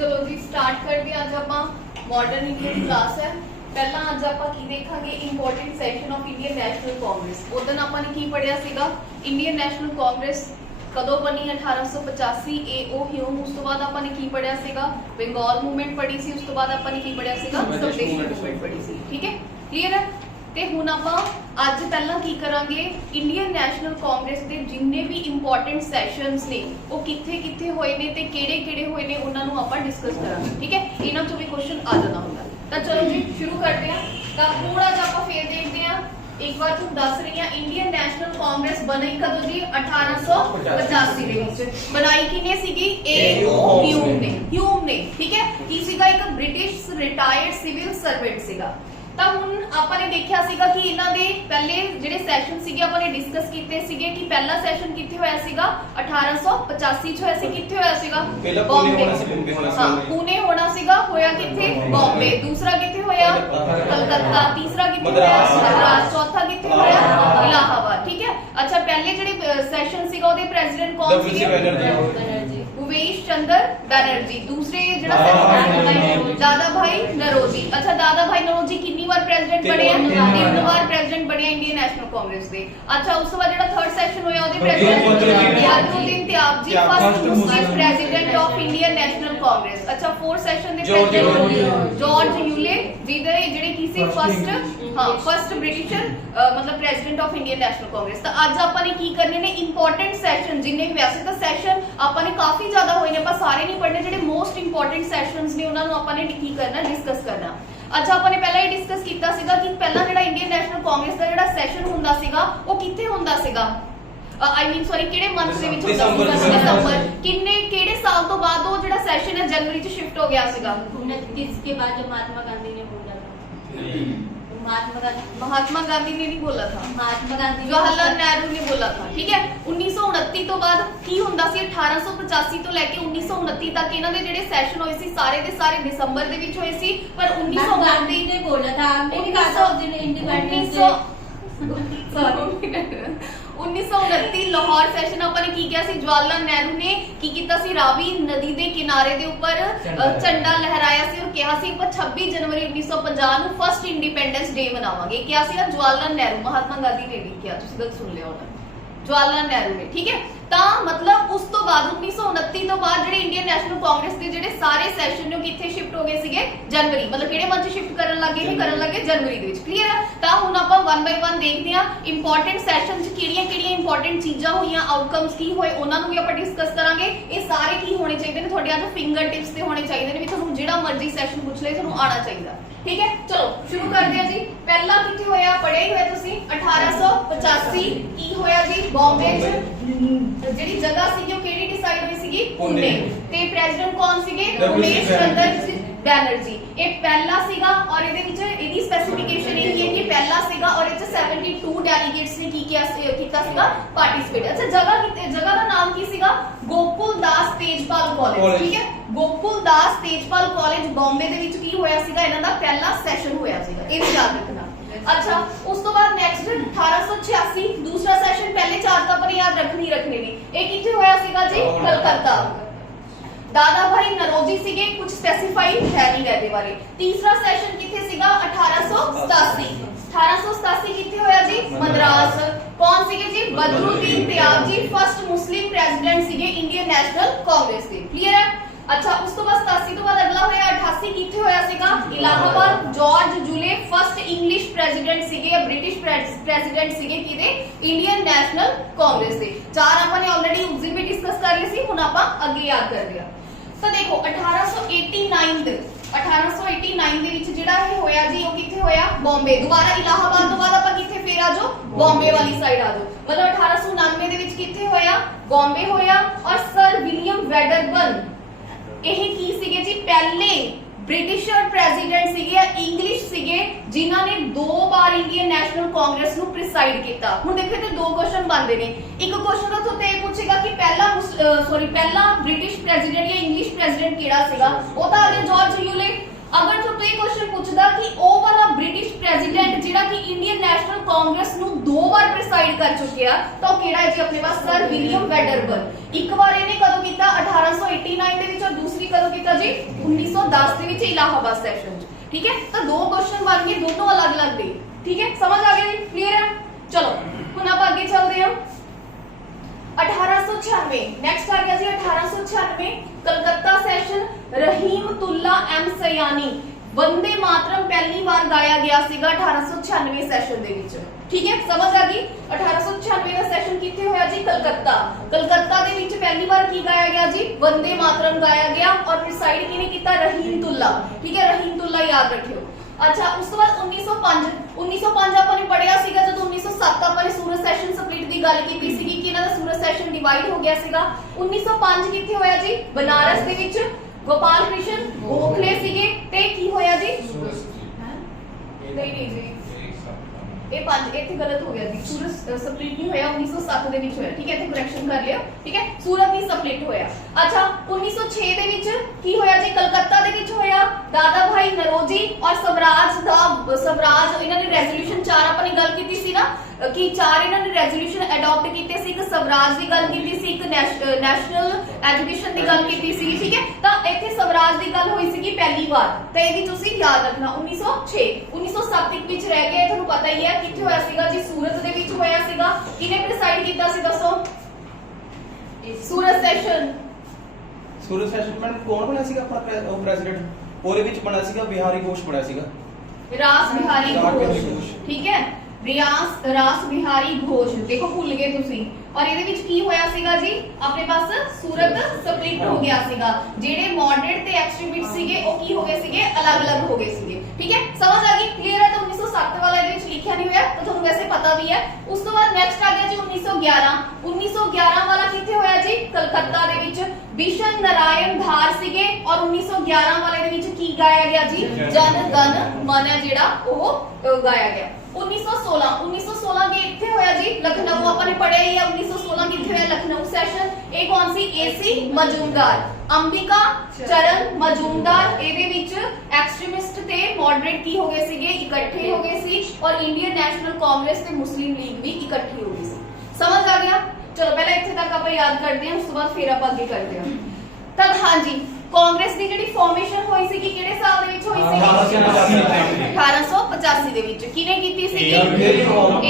चलो जी स्टार्ट कर दिया। आज आप मॉडर्न इंडियन क्लास है। पहला आज आप की देखांगे important session of Indian National Congress. उस दिन आपने की पढ़िया सीगा इंडियन नैशनल कांग्रेस कदों बनी 1885 ए.ओ. ह्यूम। उस तो बाद आपने की पढ़िया सीगा बंगाल मूवमेंट पढ़ी सी। उस तो बाद आपने की पढ़िया सीगा स्वदेशी मूवमेंट पढ़ी सी। ठीक है, क्लियर है। ਤੇ ਹੁਣ ਆਪਾਂ ਅੱਜ ਪਹਿਲਾਂ ਕੀ ਕਰਾਂਗੇ ਇੰਡੀਅਨ ਨੈਸ਼ਨਲ ਕਾਂਗਰਸ ਦੇ ਜਿੰਨੇ ਵੀ ਇੰਪੋਰਟੈਂਟ ਸੈਸ਼ਨਸ ਨੇ ਉਹ ਕਿੱਥੇ ਹੋਏ ਨੇ ਤੇ ਕਿਹੜੇ ਹੋਏ ਨੇ ਉਹਨਾਂ ਨੂੰ ਆਪਾਂ ਡਿਸਕਸ ਕਰਾਂਗੇ। ਠੀਕ ਹੈ, ਇਹਨਾਂ ਚੋਂ ਵੀ ਕੁਐਸਚਨ ਆ ਜਾਣਾ ਹੁੰਦਾ। ਤਾਂ ਚਲੋ ਜੀ ਸ਼ੁਰੂ ਕਰਦੇ ਹਾਂ। ਤਾਂ ਥੋੜਾ ਜਿਹਾ ਆਪਾਂ ਫੇਰ ਦੇਖਦੇ ਹਾਂ। एक बार तुम दस रही हैं इंडियन नैशनल कांग्रेस बनी कदों जी 1885 ਦੇ ਵਿੱਚ। बनाई किने सीगी ए.ओ. ह्यूम ने। ठीक है, की सीगा एक ब्रिटिश रिटायर्ड सिविल सर्वेंट सीगा। ਤਾਂ ਹੁਣ ਆਪਾਂ ਨੇ ਦੇਖਿਆ ਸੀਗਾ ਕਿ ਇਹਨਾਂ ਦੇ ਪਹਿਲੇ ਜਿਹੜੇ ਸੈਸ਼ਨ ਸੀਗੇ ਆਪਾਂ ਨੇ ਡਿਸਕਸ ਕੀਤੇ ਸੀਗੇ ਕਿ ਪਹਿਲਾ ਸੈਸ਼ਨ ਕਿੱਥੇ ਹੋਇਆ ਸੀਗਾ 1885 ਚ ਹੋਇਆ ਸੀ। ਕਿੱਥੇ ਹੋਇਆ ਸੀਗਾ? ਪੁਣੇ ਹੋਣਾ ਸੀਗਾ। ਹੋਇਆ ਕਿੱਥੇ? ਬੰਬੇ। ਦੂਸਰਾ ਕਿੱਥੇ ਹੋਇਆ? ਕਲਕੱਤਾ। ਤੀਸਰਾ ਕਿੱਥੇ ਹੋਇਆ? ਮद्रास। ਚੌਥਾ ਕਿੱਥੇ ਹੋਇਆ? ਇਲਾਹਾਬਾਦ। ਠੀਕ ਹੈ, ਅੱਛਾ ਪਹਿਲੇ ਜਿਹੜੇ ਸੈਸ਼ਨ ਸੀਗਾ ਉਹਦੇ ਪ੍ਰੈਜ਼ੀਡੈਂਟ ਕੌਣ ਸੀਗੇ? भूपेश चंद्र बैनर्जी। दूसरे दादा भाई नरोजी। अच्छा दादा भाई नरोजी कितनी बार प्रेसिडेंट बने हैं? 3 बार प्रेसिडेंट बने हैं इंडियन नेशनल कांग्रेस दे। अच्छा उस बाद जेड़ा थर्ड सेशन होया ओदे president Badruddin Tyab ji first Muslim president of Indian national Congress. अच्छा फोर्थ सेशन दे प्रेसिडेंट जॉर्ज ह्यूले जिधर जेड़े की सी फर्स्ट ब्रिटिशर मतलब president of Indian national Congress. तो आज ਆਪਾਂ ਨੇ ਕੀ ਕਰਨੇ ਨੇ इंपॉर्टेंट सैशन जिन्ने भी वैसे तो सैशन ਆਪਾਂ ਨੇ काफी ज्यादा होए ने पर सारे नहीं पढ़ने। जेडे मोस्ट इंपॉर्टेंट सैशंस ने उन्हां नु ਆਪਾਂ ਨੇ ਕੀ ਕਰਨਾ डिस्कस करना। अच्छा ਆਪਾਂ ਨੇ ਪਹਿਲਾਂ ਹੀ डिस्कस ਕੀਤਾ ਸੀਗਾ ਕਿ ਪਹਿਲਾਂ ਜਿਹੜਾ ਇੰਡੀਅਨ ਨੈਸ਼ਨਲ ਕਾਂਗਰਸ ਦਾ ਜਿਹੜਾ ਸੈਸ਼ਨ ਹੁੰਦਾ ਸੀਗਾ ਉਹ ਕਿੱਥੇ ਹੁੰਦਾ ਸੀਗਾ? आई मीन सॉरी ਕਿਹੜੇ ਮੰਥ ਦੇ ਵਿੱਚ ਹੁੰਦਾ ਸੀਗਾ? ਦਸੰਬਰ। ਕਿਹੜੇ ਸਾਲ ਤੋਂ ਬਾਅਦ ਉਹ ਜਿਹੜਾ ਸੈਸ਼ਨ ਹੈ ਜਨਵਰੀ ਚ ਸ਼ਿਫਟ ਹੋ ਗਿਆ ਸੀਗਾ? 29 के बाद जो महात्मा गांधी ने बोला था। महात्मा गांधी ने नहीं बोला था, महात्मा गांधी जवाहरलाल नेहरू ने बोला था। ठीक है, 1929 ਤੋਂ ਬਾਅਦ ਕੀ ਹੁੰਦਾ ਸੀ? 1885 ਤੋਂ ਲੈ ਕੇ 1929 ਤੱਕ ਇਹਨਾਂ ਦੇ ਜਿਹੜੇ ਸੈਸ਼ਨ ਹੋਏ ਸੀ ਸਾਰੇ ਦੇ ਸਾਰੇ ਦਸੰਬਰ ਦੇ ਵਿੱਚ ਹੋਏ ਸੀ। ਪਰ 1929 ने बोला था हमने भी कहा था उस दिन इंडिपेंडेंस सॉरी 1929 ਲਾਹੌਰ ਸੈਸ਼ਨ ਆਪਾਂ ਨੇ ਕੀ ਕਿਹਾ ਸੀ? ਜਵਾਹਰਲਾਲ ਨਹਿਰੂ ਨੇ ਕੀ ਕੀਤਾ ਸੀ? ਰਾਵੀ ਨਦੀ ਦੇ ਕਿਨਾਰੇ ਦੇ ਉੱਪਰ ਝੰਡਾ ਲਹਿਰਾਇਆ ਸੀ ਔਰ ਕਿਹਾ ਸੀ ਆਪਾਂ 26 ਜਨਵਰੀ 1950 ਨੂੰ ਫਸਟ ਇੰਡੀਪੈਂਡੈਂਸ ਡੇ ਮਨਾਵਾਂਗੇ। ਕਿਹਾ ਸੀ ਜਵਾਹਰਲਾਲ ਨਹਿਰੂ, ਮਹਾਤਮਾ ਗਾਂਧੀ ਨੇ ਨਹੀਂ ਕਿਹਾ। ਤੁਸੀਂ ਗੱਲ ਸੁਣ ਲਿਆ ਹੋਣਾ, ਜਵਾਹਰਲਾਲ ਨਹਿਰੂ ਨੇ। ਠੀਕ ਹੈ, ਤਾਂ ਮਤਲਬ ਉਸ ਤੋਂ ਬਾਅਦ 1929 ਤੋਂ ਬਾਅਦ ਜਿਹੜੇ ਇੰਡੀਅਨ ਨੈਸ਼ਨਲ ਕਾਂਗਰਸ ਦੇ ਜਿਹੜੇ ਸਾਰੇ ਸੈਸ਼ਨ ਨੇ ਕਿੱਥੇ ਸ਼ਿਫਟ ਹੋ ਗਏ ਸੀਗੇ? ਜਨਵਰੀ। ਮਤਲਬ ਕਿਹੜੇ ਮੰਥ ਸ਼ਿਫਟ ਕਰਨ ਲੱਗੇ? ਇਹ ਕਰਨ ਲੱਗੇ ਜਨਵਰੀ ਦੇ ਵਿੱਚ। ਕਲੀਅਰ ਹੈ। ਤਾਂ ਹੁਣ ਆਪਾਂ 1 ਬਾਈ 1 ਦੇਖਦੇ ਹਾਂ ਇੰਪੋਰਟੈਂਟ ਸੈਸ਼ਨ 'ਚ ਕਿਹੜੀਆਂ ਇੰਪੋਰਟੈਂਟ ਚੀਜ਼ਾਂ ਹੋਈਆਂ, ਆਊਟਕਮਸ ਕੀ ਹੋਏ, ਉਹਨਾਂ ਨੂੰ ਵੀ ਆਪਾਂ ਡਿਸਕਸ ਕਰਾਂਗੇ। ਇਹ ਸਾਰੇ ਕੀ ਹੋਣੇ ਚਾਹੀਦੇ ਨੇ? ਤੁਹਾਡੇ ਅੱਜ ਫਿੰਗਰ ਟਿਪਸ ਤੇ ਹੋਣੇ ਚਾਹੀਦੇ ਨੇ ਵੀ ਤੁਹਾਨੂੰ ਜਿਹੜਾ ਮਰਜ਼ੀ ਸੈਸ਼ਨ ਪੁੱਛ ਲੈ ਤੁਹਾਨੂੰ ਆਣਾ ਚਾਹੀਦਾ। ਠੀਕ ਹੈ, ਚਲੋ ਸ਼ੁਰੂ ਕਰਦੇ ਹਾਂ ਜੀ। ਪਹਿਲਾ ਕਿੱਥੇ ਹੋਇਆ? ਪੜ੍ਹਿਆ ਹੀ ਹੋਇਆ ਤੁਸੀਂ 1885 ਕੀ ਹੋਇਆ ਜੀ? ਬੰਬੇ 'ਚ। ਜਿਹੜੀ ਜਗ੍ਹਾ ਸੀਗੀ ਉਹ ਕਿਹੜੀ ਡਿਸਾਈਡ ਹੋਈ ਸੀਗੀ? ਪੁਣੇ। ਤੇ ਪ੍ਰੈਜ਼ੀਡੈਂਟ ਕੌਣ ਸੀਗੇ? ਭੂਪੇਸ਼ ਚੰਦਰ ਬੈਨਰਜੀ। ਇਹ ਪਹਿਲਾ ਸੀਗਾ ਔਰ ਇਹਦੇ ਵਿੱਚ ਇਹਦੀ ਸਪੈਸੀਫਿਕੇਸ਼ਨ ਇਹ ਹੈ ਕਿ ਪਹਿਲਾ ਸੀਗਾ ਔਰ ਇਹ 'ਚ 72 ਡੈਲੀਗੇਟਸ ਨੇ ਕੀ ਕੀਤਾ ਸੀਗਾ? ਪਾਰਟਿਸਿਪੇਟ। ਅੱਛਾ ਜਗ੍ਹਾ ਦਾ ਨਾਮ ਕੀ ਸੀਗਾ? ਗੋਕੁਲ ਦਾਸ ਤੇਜਪਾਲ ਕਾਲਜ। ਠੀਕ ਹੈ, ਗੋਕੁਲ ਦਾਸ ਤੇਜਪਾਲ ਕਾਲਜ ਬੰਬੇ ਦੇ ਵਿੱਚ ਕੀ ਹੋਇਆ ਸੀਗਾ? ਇਹਨਾਂ ਦਾ ਪਹਿਲਾ ਸੈਸ਼ਨ ਹੋਇਆ ਸੀਗਾ, ਇਹ ਵੀ ਯਾਦ ਰੱਖਣਾ। अच्छा उस तो बाद नेक्स्ट 1886 दूसरा सेशन। पहले चार तो अपने याद रखनी भी। एक किथे होया सीगा जी? कलकत्ता। दादा भाई नरोजी सीगे, कुछ स्पेसिफाइड है नहीं कहते बारे। तीसरा सेशन किथे सीगा? 1887 किथे होया जी? मद्रास। कौन सीगे जी? Badruddin Tyab ji first Muslim president सीगे इंडियन नेशनल कांग्रेस के। क्लियर है। अच्छा उस तो बाद 87 तो बाद अगला होया 88 किथे होया सीगा? Allahabad. George Yule first English president सीगे या ब्रिटिश प्रेसिडेंट सीगे किदे? इंडियन नेशनल कांग्रेस दे। चार अपन ने ऑलरेडी उस दिन भी डिस्कस कर लिए सी, हुन ਆਪਾਂ ਅੱਗੇ याद कर लिया। तो देखो 1889 ਦੇ ਵਿੱਚ ਜਿਹੜਾ ਇਹ ਹੋਇਆ ਜੀ ਉਹ ਕਿੱਥੇ ਹੋਇਆ? ਬੰਬੇ। ਦੁਬਾਰਾ ਇਲਾਹਾਬਾਦ ਤੋਂ ਬਾਅਦ ਆਪਾਂ ਕਿੱਥੇ ਫੇਰ ਆ ਜਾਓ? ਬੰਬੇ ਵਾਲੀ ਸਾਈਡ ਆ ਜਾਓ। ਮਤਲਬ 1899 ਦੇ ਵਿੱਚ ਕਿੱਥੇ ਹੋਇਆ? ਬੰਬੇ ਹੋਇਆ। ਔਰ ਸਰ ਵਿਲੀਅਮ ਵੈਡਰਬਨ ਇਹ ਕੀ ਸੀਗੇ ਜੀ? ਪਹਿਲੇ ਬ੍ਰਿਟਿਸ਼ਰ ਪ੍ਰੈਜ਼ੀਡੈਂਟ ਸੀਗੇ ਜਾਂ ਇੰਗਲਿਸ਼ ਸੀਗੇ ਜਿਨ੍ਹਾਂ ਨੇ 2 ਵਾਰ ਇੰਡੀਅਨ ਨੈਸ਼ਨਲ ਕਾਂਗਰਸ ਨੂੰ ਪ੍ਰੀਸਾਈਡ ਕੀਤਾ। ਹੁਣ ਦੇਖੋ ਤੇ 2 ਕੁਐਸਚਨ ਬਣਦੇ ਨੇ। ਇੱਕ ਕੁਐਸਚਨ ਤਾਂ ਤੁਹਾਨੂੰ ਇਹ ਪੁੱਛੇਗਾ ਕਿ ਪਹਿਲਾ ਬ੍ਰਿਟਿਸ਼ ਪ੍ਰੈਜ਼ੀਡੈਂਟ ਜਾਂ ਇੰਗਲਿਸ਼ ਪ੍ਰੈਜ਼ੀਡੈਂਟ ਕਿਹੜਾ ਸੀਗਾ? ਉਹ ਤਾਂ ਆ ਗਿਆ ਜਾਰਜ ਹਿਊਲੇ। अगर तो ये क्वेश्चन पूछदा कि ओ वाला ब्रिटिश प्रेसिडेंट जिहड़ा कि इंडियन नेशनल कांग्रेस नु 2 बार प्रिसाइड कर चुके तो केड़ा है जी अपने पास? Sir William Wedderburn. एक बार इन्हें कदों कीता 1889 दे विच और दूसरी कदों कीता जी 1910 ਦੇ ਵਿੱਚ इलाहाबाद ਸੈਸ਼ਨ ਚ। ठीक है, तो दो क्वेश्चन बन गए दोनों अलग अलग दे। ठीक है, समझ आ गया जी, क्लियर है। चलो हुण आप आगे चलते हैं। 1896 नेक्स्ट आ गया जी 1896 कलकत्ता सेशन, रहीमतुल्ला एम सयानी, वंदे मातरम पहली बार गाया गया सीगा 1896 सैशन दे विच। ठीक है, समझ आ गई। 1896 का सैशन किथे होया जी कलकत्ता। कलकत्ता दे विच पहली बार की गाया गया जी वंदे मातरम गाया गया और प्रिसाइड किने कीता रहीमतुल्ला। ठीक है, रहीमतुल्ला याद रखियो। अच्छा, उस तो बाद 1905 ਆਪਾਂ ਨੇ ਪੜਿਆ ਸੀਗਾ ਜਦੋਂ 1907 ਆਪਾਂ ਨੇ ਸੂਰਤ ਸੈਸ਼ਨ ਸਪਲਿਟ ਦੀ ਗੱਲ ਕੀਤੀ ਸੀਗੀ ਕਿ ਇਹਨਾਂ ਦਾ ਸੂਰਤ ਸੈਸ਼ਨ ਡਿਵਾਈਡ ਹੋ ਗਿਆ ਸੀਗਾ। 1905 ਕਿੱਥੇ ਹੋਇਆ ਜੀ ਬਨਾਰਸ ਦੇ ਵਿੱਚ, ਗੋਪਾਲ ਕ੍ਰਿਸ਼ਨ ਗੋਖਲੇ ਸੀਗੇ ਤੇ ਕੀ ਹੋਇਆ ਜੀ ਨਹੀਂ ਜੀ ਇਹ ਪੰਜ ਇੱਥੇ ਗਲਤ ਹੋ ਗਿਆ ਜੀ, ਸੂਰਤ ਸਪਲਿਟ ਨਹੀਂ ਹੋਇਆ 1907 ਦੇ ਵਿੱਚ ਹੋਇਆ। ਠੀਕ ਹੈ, ਇੱਥੇ ਕਰੈਕਸ਼ਨ ਕਰ ਲਿਓ। ਠੀਕ ਹੈ, ਸੂਰਤ ਨਹੀਂ ਸਪਲਿਟ ਹੋਇਆ। ਅੱਛਾ, 1906 ਦੇ ਵਿੱਚ ਕੀ ਹੋਇਆ ਜੀ ਕਲਕੱਤਾ ਦੇ ਵਿੱਚ ਹੋਇਆ ਦਾਦਾ ਭਾਈ ਨਰੋਜੀ ਔਰ ਸਵਰਾਜ ਇਹਨਾਂ ਨੇ ਰੈਜ਼ੋਲੂਸ਼ਨ 4 ਆਪਾਂ ਨੇ ਗੱਲ ਕੀਤੀ ਸੀ ਨਾ ਕਿ 4 ਇਹਨਾਂ ਨੇ ਰੈਜ਼ੋਲੂਸ਼ਨ ਅਡਾਪਟ ਕੀਤੇ ਸੀ। ਇੱਕ ਸਵਰਾਜ ਦੀ ਗੱਲ ਕੀਤੀ ਸੀ, ਇੱਕ ਨੈਸ਼ਨਲ ਐਜੂਕੇਸ਼ਨ ਦੀ ਗੱਲ ਕੀਤੀ ਸੀ। ਠੀਕ ਹੈ, ਤਾਂ ਇੱਥੇ ਸਵਰਾਜ ਦੀ ਗੱਲ ਹੋਈ ਸੀਗੀ ਪਹਿਲੀ ਵਾਰ, ਤਾਂ ਇਹਦੀ ਤੁਸੀਂ ਯਾਦ ਰੱਖਣਾ 1906। 1907 ਵਿੱਚ ਰਹਿ ਗਿਆ, ਤੁਹਾਨੂੰ ਪਤਾ ਹੀ ਹੈ ਕਿੱਥੇ ਹੋਇਆ ਸੀਗਾ ਜੀ ਸੂਰਤ ਦੇ ਵਿੱਚ ਹੋਇਆ ਸੀਗਾ। ਕਿਹਨੇ ਪ੍ਰੀਸਾਈਡ ਕੀਤਾ ਸੀ ਦੱਸੋ ਸੂਰਤ ਸੈਸ਼ਨ। ਸੂਰਤ ਸੈਸ਼ਨ ਮੈਡਮ ਕੌਣ ਬਣਿਆ ਸੀਗਾ ਆਪਣਾ ਪ੍ਰੈਜ਼ੀਡੈਂਟ? ਉਹਦੇ ਵਿੱਚ ਬਣਿਆ ਸੀਗਾ ਬਿਹਾਰੀ ਘੋਸ਼ ਬਣਿਆ ਸੀਗਾ, ਰਾਸ ਬਿਹਾਰੀ ਰਾਸ ਬਿਹਾਰੀ ਘੋਸ਼। ਘੋਸ਼। ਠੀਕ ਹੈ, ਰਾਸ ਬਿਹਾਰੀ ਘੋਸ਼, ਦੇਖੋ ਭੁੱਲ ਗਏ ਤੁਸੀਂ। ਔਰ ਇਹਦੇ ਵਿੱਚ ਕੀ ਹੋਇਆ ਸੀਗਾ ਜੀ ਆਪਣੇ ਪਾਸ ਸੂਰਤ ਸਪਲਿਟ ਹੋ ਗਿਆ ਸੀਗਾ। ਜਿਹੜੇ ਮੋਡਰੇਟ ਤੇ ਐਕਸਟ੍ਰੀਮਿਸਟ ਸੀਗੇ ਉਹ ਕੀ ਹੋ ਗਏ ਸੀਗੇ ਅਲੱਗ-ਅਲੱਗ ਹੋ ਗਏ ਸੀਗੇ। ਠੀਕ ਹੈ, ਸਮਝ ਆ ਗਈ, ਕਲੀਅਰ ਹੈ। ਤਾਂ 1907 ਵਾਲਾ ਇਹਦੇ ਵਿੱਚ ਲਿਖਿਆ ਨਹੀਂ ਹੋਇਆ ਤਾਂ ਤੁਹਾਨੂੰ ਵੈਸੇ ਪਤਾ ਵੀ ਹੈ। ਉਸ ਤੋਂ ਬਾਅਦ ਨੈਕਸਟ ਆ ਗਿਆ ਜੀ 1911। 1911 ਵਾਲਾ ਕਿੱਥੇ ਹੋਇਆ ਜੀ ਕਲਕੱਤਾ ਦੇ ਵਿੱਚ, ਬਿਸ਼ਨ ਨਾਰਾਇਣ ਧਾਰ ਸੀਗੇ ਔਰ 1911 ਵਾਲੇ ਦੇ ਵਿੱਚ ਕੀ ਗਾਇਆ ਗਿਆ ਜੀ ਜਨ ਗਨ ਮਨ ਹੈ ਜਿਹੜਾ ਉਹ ਗਾਇਆ ਗਿਆ। 1916 के ਇੱਥੇ ਹੋਇਆ ਜੀ ਲਖਨਊ, ਆਪਾਂ ਨੇ ਪੜਿਆ ਹੀ ਹੈ 1916 ਕਿੱਥੇ ਹੋਇਆ ਲਖਨਊ ਸੈਸ਼ਨ। ਇਹ ਕੌਣ ਸੀ ਏਸੀ ਮਜੂਮਦਾਰ, ਅੰਬਿਕਾ ਚਰਨ ਮਜੂਮਦਾਰ। ਇਹਦੇ ਵਿੱਚ ਐਕਸਟ੍ਰੀਮਿਸਟ ਤੇ ਮੋਡਰੇਟ ਕੀ ਹੋ ਗਏ ਸੀਗੇ ਇਕੱਠੇ ਹੋ ਗਏ ਸੀ ਔਰ ਇੰਡੀਅਨ ਨੈਸ਼ਨਲ ਕਾਂਗਰਸ ਤੇ ਮੁਸਲਿਮ ਲੀਗ ਵੀ ਇਕੱਠੀ ਹੋ ਗਈ ਸੀ। ਸਮਝ ਆ ਗਿਆ। ਚਲੋ ਪਹਿਲਾਂ ਇੱਥੇ ਤੱਕ ਆਪਾਂ ਯਾਦ ਕਰਦੇ ਹਾਂ, ਉਸ ਤੋਂ ਬਾਅਦ ਫਿਰ ਆਪਾਂ ਅੱਗੇ ਕਰਦੇ ਹਾਂ। ਤਾਂ ਹਾਂਜੀ ਕਾਂਗਰਸ ਦੀ ਜਿਹੜੀ ਫਾਰਮੇਸ਼ਨ ਹੋਈ ਸੀ ਕਿ ਕਿਹੜੇ ਸਾਲ ਦੇ ਵਿੱਚ ਹੋਈ ਸੀ 1885 ਦੇ ਵਿੱਚ। ਕਿਹਨੇ ਕੀਤੀ ਸੀ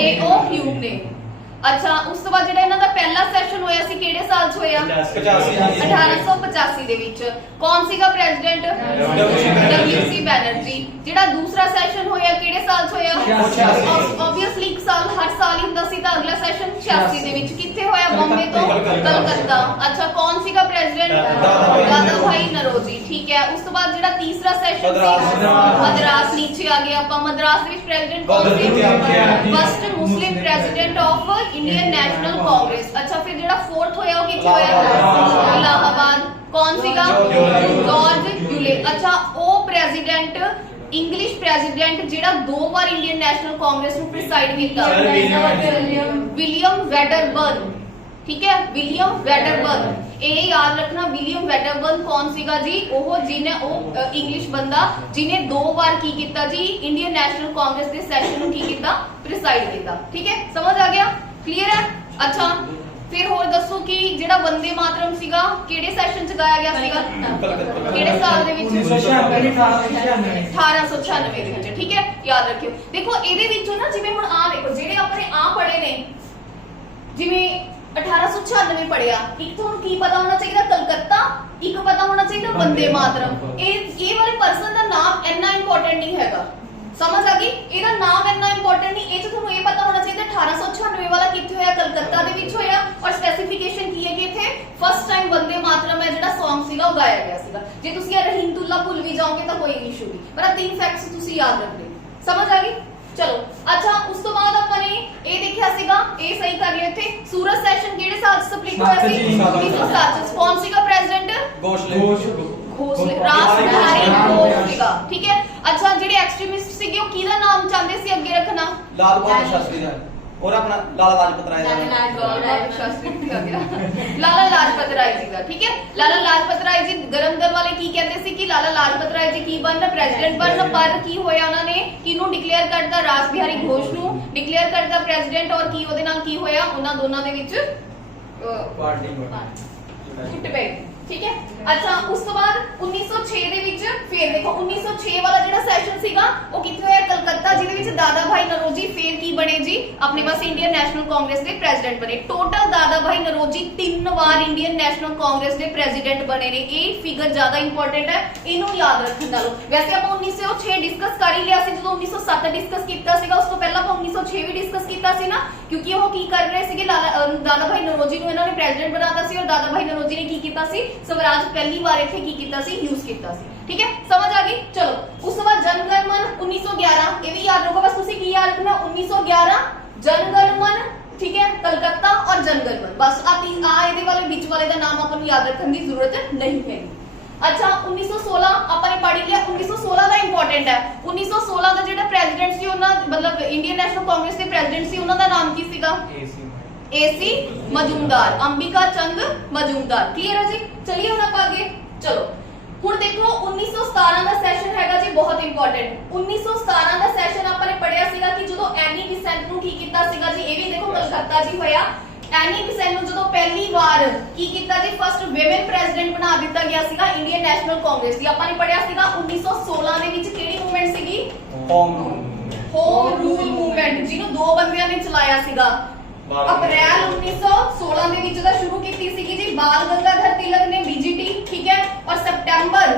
ਏਓ ਹਿਊਮ ਨੇ। ਅੱਛਾ, ਉਸ ਤੋਂ ਬਾਅਦ ਜਿਹੜਾ ਇਹਨਾਂ ਦਾ ਪਹਿਲਾ ਸੈਸ਼ਨ ਹੋਇਆ ਸੀ ਕਿਹੜੇ ਸਾਲ 'ਚ ਹੋਇਆ 1885 ਦੇ ਵਿੱਚ। ਕੌਣ ਸੀਗਾ ਪ੍ਰੈਜ਼ੀਡੈਂਟ WC ਬੈਨਰਜੀ। ਜਿਹੜਾ ਦੂਸਰਾ ਸੈਸ਼ਨ ਹੋਇਆ ਕਿਹੜੇ ਸਾਲ 'ਚ ਹੋਇਆ ਆਬਵੀਅਸਲੀ ਇੱਕ ਸਾਲ ਹਰ ਸਾਲ ਹੀ ਹੁੰਦਾ ਸੀ ਤਾਂ ਅਗਲਾ ਸੈਸ਼ਨ 86 ਦੇ ਵਿੱਚ ਕਿੱਥੇ ਹੋਇਆ ਬੰਬੇ ਤੋਂ ਕਲਕੱਤਾ। ਅੱਛਾ, ਕੌਣ ਸੀਗਾ ਪ੍ਰੈਜ਼ੀਡੈਂਟ ਦਾਦਾ ਭਾਈ ਨਰੋਜੀ। ਠੀਕ ਹੈ, ਉਸ ਤੋਂ ਬਾਅਦ ਜਿਹੜਾ ਤੀਸਰਾ ਸੈਸ਼ਨ ਸੀ ਮਦਰਾਸ ਨੀਚੇ ਆ ਗਿਆ ਆਪਾਂ। ਮਦਰਾਸ ਦੇ ਵਿੱਚ ਪ੍ਰੈਜ਼ੀਡੈਂਟ ਕੌਣ ਸੀ first Muslim president of Indian national Congress. अच्छा, फिर जेड़ा फोर्थ होया वो किथे होया इलाहाबाद। कौन सीगा जॉर्ज यूले। अच्छा, ओ प्रेसिडेंट इंग्लिश प्रेसिडेंट जेड़ा 2 बार इंडियन नेशनल कांग्रेस ਨੂੰ प्रिसाइड ਕੀਤਾ विलियम वेडरबर्न। ठीक है, विलियम वेडरबर्न। ਇਹ याद रखना विलियम वेडरबर्न कौन सीगा जी ਉਹ ਜਿਹਨੇ ਉਹ ਇੰਗਲਿਸ਼ ਬੰਦਾ ਜਿਹਨੇ 2 ਵਾਰ ਕੀ ਕੀਤਾ ਜੀ ਇੰਡੀਅਨ ਨੈਸ਼ਨਲ ਕਾਂਗਰਸ ਦੇ ਸੈਸ਼ਨ ਨੂੰ ਕੀ ਕੀਤਾ प्रिसाइड ਕੀਤਾ। ठीक है, समझ आ गया, क्लियर है। अच्छा, फिर ਹੋਰ ਦੱਸੋ ਕਿ ਜਿਹੜਾ ਵੰਦੇ ਮਾਤਰਮ ਸੀਗਾ ਕਿਹੜੇ ਸੈਸ਼ਨ ਚ ਗਾਇਆ ਗਿਆ ਸੀਗਾ ਕਿਹੜੇ ਸਾਲ ਦੇ ਵਿੱਚ 1896 ਦੇ ਵਿੱਚ। ਠੀਕ ਹੈ, ਯਾਦ ਰੱਖਿਓ। ਦੇਖੋ ਇਹਦੇ ਵਿੱਚੋਂ ਨਾ ਜਿਵੇਂ ਹੁਣ ਆ ਦੇਖੋ ਜਿਹੜੇ ਆਪਣੇ ਆ ਪੜੇ ਨੇ ਜਿਵੇਂ 1896 ਪੜਿਆ, ਇੱਕ ਤੁਹਾਨੂੰ ਕੀ ਪਤਾ ਹੋਣਾ ਚਾਹੀਦਾ ਕਲਕੱਤਾ, ਇੱਕ ਪਤਾ ਹੋਣਾ ਚਾਹੀਦਾ ਵੰਦੇ ਮਾਤਰਮ। ਇਹ ਵਾਲੇ ਪਰਸਨ ਦਾ ਨਾਮ ਇੰਨਾ ਇੰਪੋਰਟੈਂਟ ਨਹੀਂ ਹੈਗਾ। ਸਮਝ ਆ ਗਈ, ਇਹਦਾ ਨਾਮ ਇੰਨਾ ਇੰਪੋਰਟੈਂਟ ਨਹੀਂ। ਇਹ ਚ ਤੁਹਾਨੂੰ ਇਹ ਪਤਾ ਹੋਣਾ ਚਾਹੀਦਾ 1896 ਵਾਲਾ ਕਿੱਥੇ ਹੋਇਆ ਕਲਕੱਤਾ ਦੇ ਵਿੱਚ ਹੋਇਆ ਔਰ ਸਪੈਸੀਫਿਕੇਸ਼ਨ ਕੀ ਹੈ ਕਿ ਇੱਥੇ ਫਸਟ ਟਾਈਮ ਵੰਦੇ ਮਾਤਰਮ ਹੈ ਜਿਹੜਾ Song ਸੀਗਾ ਉਹ ਗਾਇਆ ਗਿਆ ਸੀਗਾ। ਜੇ ਤੁਸੀਂ ਇਹ ਰਹੀਮਤੁल्ला ਭੁੱਲ ਵੀ ਜਾਓਗੇ ਤਾਂ ਕੋਈ ਇਸ਼ੂ ਨਹੀਂ, ਪਰ ਆ 3 ਫੈਕਟਸ ਤੁਸੀਂ ਯਾਦ ਰੱਖਦੇ। ਸਮਝ ਆ ਗਈ। ਚਲੋ, ਅੱਛਾ, ਉਸ ਤੋਂ ਬਾਅਦ ਆਪਾਂ ਨੇ ਇਹ ਦੇਖਿਆ ਸੀਗਾ, ਇਹ ਸਹੀ ਕਰ ਲਿਓ ਇੱਥੇ ਸੂਰਤ ਸੈਸ਼ਨ ਕਿਹੜੇ ਸਾਲ ਸਪਲਿਟ ਹੋਇਆ ਸੀ 1907 ਚ। ਕੌਣ ਸੀਗਾ ਪ੍ਰੈਜ਼ੀਡੈਂਟ घोषले रास बिहारी घोष ਸੀਗਾ। ਠੀਕ ਹੈ, ਅੱਛਾ, ਜਿਹੜੇ ਐਕਸਟ੍ਰੀਮਿਸਟ ਸੀਗੇ ਉਹ ਕਿਹਦਾ ਨਾਮ ਚਾਹੁੰਦੇ ਸੀ ਅੱਗੇ ਰੱਖਣਾ ਲਾਲ ਬਹਾਦਰ ਸ਼ਾਸਤਰੀ ਦਾ और अपना लाला लाजपत राय लाला लाजपत राय जी का। ठीक है, लाला लाजपत राय जी गरम दल वाले की कहते सी कि लाला लाजपत राय जी की बनना प्रेसिडेंट बनना, पर की होया उन्होंने किनु डिक्लेयर करता रास बिहारी घोष नु डिक्लेयर करता प्रेसिडेंट और की ओदे नाल की होया उन्हां दोनां दे विच पार्टी फुट पे। ठीक है। अच्छा उस तो बाद 1906 ਦੇ ਵਿੱਚ ਫੇਰ ਦੇਖੋ 1906 ਵਾਲਾ ਜਿਹੜਾ ਸੈਸ਼ਨ ਸੀਗਾ ਉਹ ਕਿੱਥੇ ਹੋਇਆ ਕਲਕੱਤਾ, ਜਿਹਦੇ ਵਿੱਚ ਦਾਦਾ ਭਾਈ ਨਰੋਜੀ ਫੇਰ ਕੀ ਬਣੇ ਜੀ ਆਪਣੇ ਪਾਸ ਇੰਡੀਅਨ ਨੈਸ਼ਨਲ ਕਾਂਗਰਸ ਦੇ ਪ੍ਰੈਜ਼ੀਡੈਂਟ ਬਣੇ। ਟੋਟਲ ਦਾਦਾ ਭਾਈ ਨਰੋਜੀ 3 ਵਾਰ ਇੰਡੀਅਨ ਨੈਸ਼ਨਲ ਕਾਂਗਰਸ ਦੇ ਪ੍ਰੈਜ਼ੀਡੈਂਟ ਬਣੇ ਨੇ। ਇਹ ਫਿਗਰ ਜ਼ਿਆਦਾ ਇੰਪੋਰਟੈਂਟ ਹੈ, ਇਹਨੂੰ ਯਾਦ ਰੱਖਣ ਨਾਲੋਂ। ਵੈਸੇ ਆਪਾਂ 1906 ਡਿਸਕਸ ਕਰ ਹੀ ਲਿਆ ਸੀ ਜਦੋਂ 1907 ਡਿਸਕਸ ਕੀਤਾ ਸੀਗਾ, ਉਸ ਤੋਂ ਪਹਿਲਾਂ ਆਪਾਂ 1906 ਵੀ ਡਿਸਕਸ ਕੀਤਾ ਸੀ ਨਾ, ਕਿਉਂਕਿ ਉਹ ਕੀ ਕਰ ਰਹੇ ਸੀਗੇ ਦਾਦਾ ਭਾਈ ਨਰੋਜੀ ਨੂੰ ਇਹਨਾਂ ਨੇ ਪ੍ਰੈਜ਼ੀਡੈਂਟ ਬਣਾਤਾ ਸੀ, ਔਰ ਦਾਦਾ ਭਾਈ ਨਰੋਜੀ ਨੇ ਕੀ ਕੀਤਾ ਸੀ ਸਵਰਾਜ ਪਹਿਲੀ ਵਾਰ ਇੱਥੇ ਕੀ ਕੀਤਾ ਸੀ ਯੂਜ਼ ਕੀਤਾ ਸੀ। ठीक है समझ आ गई। चलो उस बाद जनगण मन 1911 ये भी याद रखो, बस तुसी की याद रखना 1911 जनगण मन, ठीक है कलकत्ता और जनगण मन, बस आ ਇਹਦੇ ਵਾਲੇ ਵਿੱਚ ਵਾਲੇ ਦਾ ਨਾਮ ਆਪਾਂ ਨੂੰ ਯਾਦ ਰੱਖਣ ਦੀ ਜ਼ਰੂਰਤ ਨਹੀਂ ਹੈ। अच्छा 1916 ਆਪਾਂ ਨੇ ਪੜ੍ਹ ਲਿਆ। 1916 ਦਾ ਇੰਪੋਰਟੈਂਟ ਹੈ। 1916 ਦਾ ਜਿਹੜਾ ਪ੍ਰੈਜ਼ੀਡੈਂਟ ਸੀ ਉਹਨਾਂ ਮਤਲਬ ਇੰਡੀਅਨ ਨੈਸ਼ਨਲ ਕਾਂਗਰਸ ਦੇ ਪ੍ਰੈਜ਼ੀਡੈਂਟ ਸੀ, ਉਹਨਾਂ ਦਾ ਨਾਮ ਕੀ ਸੀਗਾ AC ਮਜੂਮਦਾਰ, ਅੰਬਿਕਾ ਚੰਦ ਮਜੂਮਦਾਰ। क्लियर है जी। चलिए ਹੁਣ ਆਪਾਂ ਅੱਗੇ ਚਲੋ। ਹੁਣ ਦੇਖੋ 1917 ਦਾ ਸੈਸ਼ਨ ਹੈਗਾ ਜੀ ਬਹੁਤ ਇੰਪੋਰਟੈਂਟ। 1917 ਦਾ ਸੈਸ਼ਨ ਆਪਾਂ ਨੇ ਪੜਿਆ ਸੀਗਾ ਕਿ ਜਦੋਂ ਐਨੀ ਬਿਸੈਂਟ ਨੂੰ ਕੀ ਕੀਤਾ ਸੀਗਾ ਜੀ, ਇਹ ਵੀ ਦੇਖੋ ਕਲਕੱਤਾ ਜੀ ਹੋਇਆ। ਐਨੀ ਬਿਸੈਂਟ ਨੂੰ ਜਦੋਂ ਪਹਿਲੀ ਵਾਰ ਕੀ ਕੀਤਾ ਜੀ ਫਸਟ ਵਿਮਨ ਪ੍ਰੈਜ਼ੀਡੈਂਟ ਬਣਾ ਦਿੱਤਾ ਗਿਆ ਸੀਗਾ ਇੰਡੀਅਨ ਨੈਸ਼ਨਲ ਕਾਂਗਰਸ ਦੀ। ਆਪਾਂ ਨੇ ਪੜਿਆ ਸੀਗਾ 1916 ਦੇ ਵਿੱਚ ਕਿਹੜੀ ਮੂਵਮੈਂਟ ਸੀਗੀ ਹੋਮ ਰੂਲ ਮੂਵਮੈਂਟ, ਜਿਹਨੂੰ ਦੋ ਬੰਦਿਆਂ ਨੇ ਚਲਾਇਆ ਸੀਗਾ। ਅਪ੍ਰੈਲ 1916 ਦੇ ਵਿੱਚ ਦਾ ਸ਼ੁਰੂ ਕੀਤੀ ਸੀਗੀ ਜੀ ਬਾਲ ਗੰਗਾਧਰ ਤਿਲਕ ਨੇ BGT, ਠੀਕ ਹੈ, ਔਰ ਸਪਟੈਂਬਰ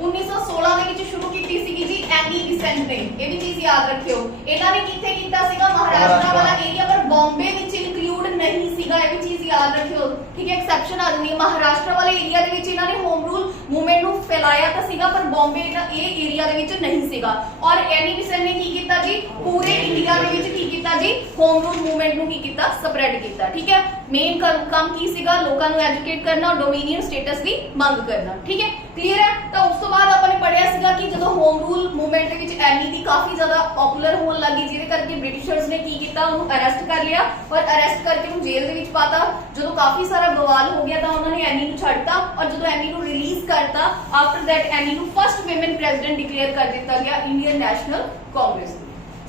1916 ਦੇ ਵਿੱਚ ਸ਼ੁਰੂ ਕੀਤੀ ਸੀਗੀ ਜੀ ਐਨੀ ਬਿਸੈਂਟ ਨੇ। ਇਹ ਵੀ ਚੀਜ਼ ਯਾਦ ਰੱਖਿਓ। ਇਹਨਾਂ ਨੇ ਕਿੱਥੇ ਕੀਤਾ ਸੀਗਾ ਮਹਾਰਾਸ਼ਟਰ ਵਾਲਾ ਏਰੀਆ, ਪਰ ਬੰਬੇ ਵਿੱਚ ਇਨਕਲੂਡ ਨਹੀਂ ਸੀਗਾ। ਇਹ ਵੀ ਚੀਜ਼ ਯਾਦ ਰੱਖਿਓ, ਠੀਕ ਹੈ, ਐਕਸੈਪਸ਼ਨ ਆ ਜਾਂਦੀ ਹੈ। ਮਹਾਰਾਸ਼ਟਰ ਵਾਲੇ ਏਰੀਆ ਦੇ ਵਿੱਚ ਇਹਨਾਂ ਨੇ ਹੋਮ ਰੂਲ ਮੂਵਮੈਂਟ ਨੂੰ ਫੈਲਾਇਆ ਤਾਂ ਸੀਗਾ, ਪਰ ਬੰਬੇ ਇਹ ਏਰੀਆ ਦੇ ਵਿੱਚ ਨਹੀਂ ਸੀਗਾ। ਔਰ ਐਨੀ ਬਿਸੈਂਟ ਨੇ ਕੀ ਕੀਤਾ ਜੀ ਪੂਰੇ ਇੰਡੀਆ ਦੇ ਵਿੱਚ ਕੀ ਕੀਤਾ ਜੀ ਹੋਮ ਰੂਲ ਮੂਵਮੈਂਟ ਨੂੰ ਕੀ ਕੀਤਾ ਸਪਰੈਡ ਕੀਤਾ, ਠੀਕ ਹੈ। ਮੇਨ ਕੰਮ ਕੀ ਸੀਗਾ ਲੋਕਾਂ ਨੂੰ ਐਜੂਕੇਟ ਕਰਨਾ, ਡੋਮੀਨੀਅਨ ਸਟੇਟਸ ਦੀ ਮੰਗ ਕਰਨਾ, ਠੀਕ ਹੈ ਕਲੀਅਰ ਹੈ। ਤਾਂ ਉਸ ਤੋਂ ਬਾਅਦ ਆਪਾਂ ਨੇ ਪੜਿਆ ਸੀਗਾ ਕਿ ਜਦੋਂ ਹੋਮ ਰੂਲ ਮੂਵਮੈਂਟ ਦੇ ਵਿੱਚ ਐਨੀ ਦੀ ਕਾਫੀ ਜ਼ਿਆਦਾ ਪਪੂਲਰ ਹੋਣ ਲੱਗੀ, ਜਿਹਦੇ ਕਰਕੇ ਬ੍ਰਿਟਿਸ਼ਰਸ ਨੇ ਕੀ ਕੀਤਾ ਉਹਨੂੰ ਅਰੈਸਟ ਕਰ ਲਿਆ, ਔਰ ਅਰੈਸਟ ਕਰਕੇ ਉਹਨੂੰ ਜੇਲ੍ਹ ਦੇ ਵਿੱਚ ਪਾਤਾ। ਜਦੋਂ ਕਾਫੀ ਸਾਰਾ ਬਵਾਲ ਹੋ ਗਿਆ ਤਾਂ ਉਹਨਾਂ ਨੇ ਐਨੀ ਨੂੰ ਛੱਡਤਾ, ਔਰ ਜਦੋਂ ਐਨੀ ਨੂੰ ਰਿਲੀਜ਼ ਕਰਤਾ ਆਫਟਰ ਦੈਟ ਐਨੀ ਨੂੰ ਫਸਟ ਵਿਮਨ ਪ੍ਰੈਜ਼ੀਡੈਂਟ ਡਿਕਲੇਅਰ ਕਰ ਦਿੱਤਾ ਗਿਆ ਇੰਡੀਅਨ ਨੈਸ਼ਨਲ ਕਾਂਗਰਸ।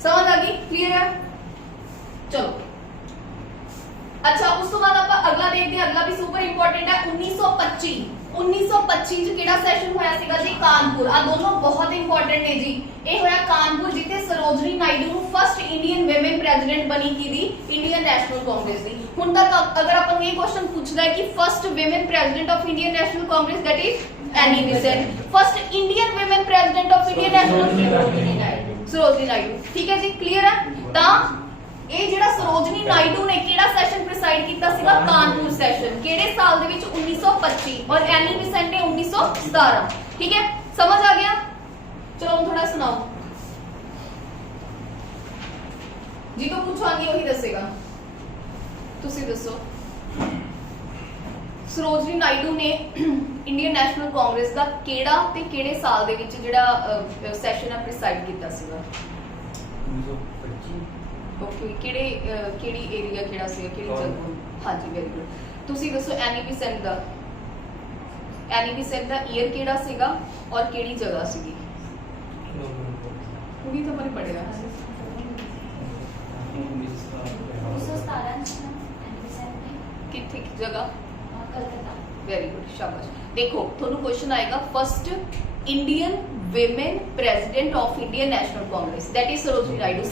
ਸਮਝ ਆ ਗਈ ਕਲੀਅਰ ਹੈ। ਚਲੋ अच्छा उस तो बाद ਆਪਾਂ ਅਗਲਾ ਦੇਖਦੇ ਹਾਂ। ਅਗਲਾ ਵੀ ਸੁਪਰ ਇੰਪੋਰਟੈਂਟ ਹੈ 1925 1925 ਚ ਕਿਹੜਾ ਸੈਸ਼ਨ ਹੋਇਆ ਸੀਗਾ ਜੀ ਕਾਨਪੁਰ। ਆ ਦੋਨੋਂ ਬਹੁਤ ਇੰਪੋਰਟੈਂਟ ਨੇ ਜੀ। ਇਹ ਹੋਇਆ ਕਾਨਪੁਰ, ਜਿੱਥੇ ਸਰੋਜਨੀ ਨਾਇਡੂ ਨੂੰ ਫਸਟ ਇੰਡੀਅਨ ਵਿਮਨ ਪ੍ਰੈਜ਼ੀਡੈਂਟ ਬਣੀ ਦੀ ਇੰਡੀਅਨ ਨੈਸ਼ਨਲ ਕਾਂਗਰਸ ਦੀ। ਹੁਣ ਤੱਕ ਅਗਰ ਆਪਾਂ ਨੂੰ ਇਹ ਕੁਐਸਚਨ ਪੁੱਛਦਾ ਹੈ ਕਿ first women president of Indian National Congress that is Annie Besant, first Indian women president of Indian National Sarojini Naidu, ਠੀਕ ਹੈ ਜੀ ਕਲੀਅਰ ਹੈ। ਤਾਂ ਇਹ ਜਿਹੜਾ ਸਰੋਜਨੀ ਨਾਇਡੂ ਨੇ ਕਿਹੜਾ ਸੈਸ਼ਨ ਪ੍ਰੀਸਾਈਡ ਕੀਤਾ ਸੀਗਾ ਕਾਨਪੁਰ ਸੈਸ਼ਨ, ਕਿਹੜੇ ਸਾਲ ਦੇ ਵਿੱਚ 1925, ਔਰ ਐਨੀ ਬਿਸੈਂਟ ਨੇ 1917, ਠੀਕ ਹੈ ਸਮਝ ਆ ਗਿਆ। ਚਲੋ ਹੁਣ ਥੋੜਾ ਸੁਣਾਓ, ਜਿਹਨੂੰ ਪੁੱਛਾਂਗੀ ਉਹੀ ਦੱਸੇਗਾ। ਤੁਸੀਂ ਦੱਸੋ ਸਰੋਜਨੀ ਨਾਇਡੂ ਨੇ ਇੰਡੀਅਨ ਨੈਸ਼ਨਲ ਕਾਂਗਰਸ ਦਾ ਕਿਹੜਾ ਤੇ ਕਿਹੜੇ ਸਾਲ ਦੇ ਵਿੱਚ ਜਿਹੜਾ ਸੈਸ਼ਨ ਆ ਪ੍ਰੀਸਾਈਡ ਕੀਤਾ ਸੀਗਾ। ਓਕੇ ਕਿਹੜੀ ਏਰੀਆ ਕਿਹੜਾ ਸੀ ਕਿਹੜੀ ਜਗ੍ਹਾ। ਹਾਂਜੀ ਵੈਰੀ ਗੁੱਡ। ਤੁਸੀਂ ਦੱਸੋ ਐਨੀ ਬਿਸੈਂਟ ਦਾ ਈਅਰ ਕਿਹੜਾ ਸੀਗਾ ਔਰ ਕਿਹੜੀ ਜਗ੍ਹਾ ਸੀਗੀ। ਉਹ ਵੀ ਤਾਂ ਮੈंने ਪੜਿਆ 1917 ਕਿੱਥੇ ਜਗ੍ਹਾ कलकत्ता। ਵੈਰੀ ਗੁੱਡ ਸ਼ਾਬਾਸ਼। ਦੇਖੋ ਤੁਹਾਨੂੰ ਕੁਐਸਚਨ ਆਏਗਾ first Indian women president of Indian National Congress that is Sarojini Naidu.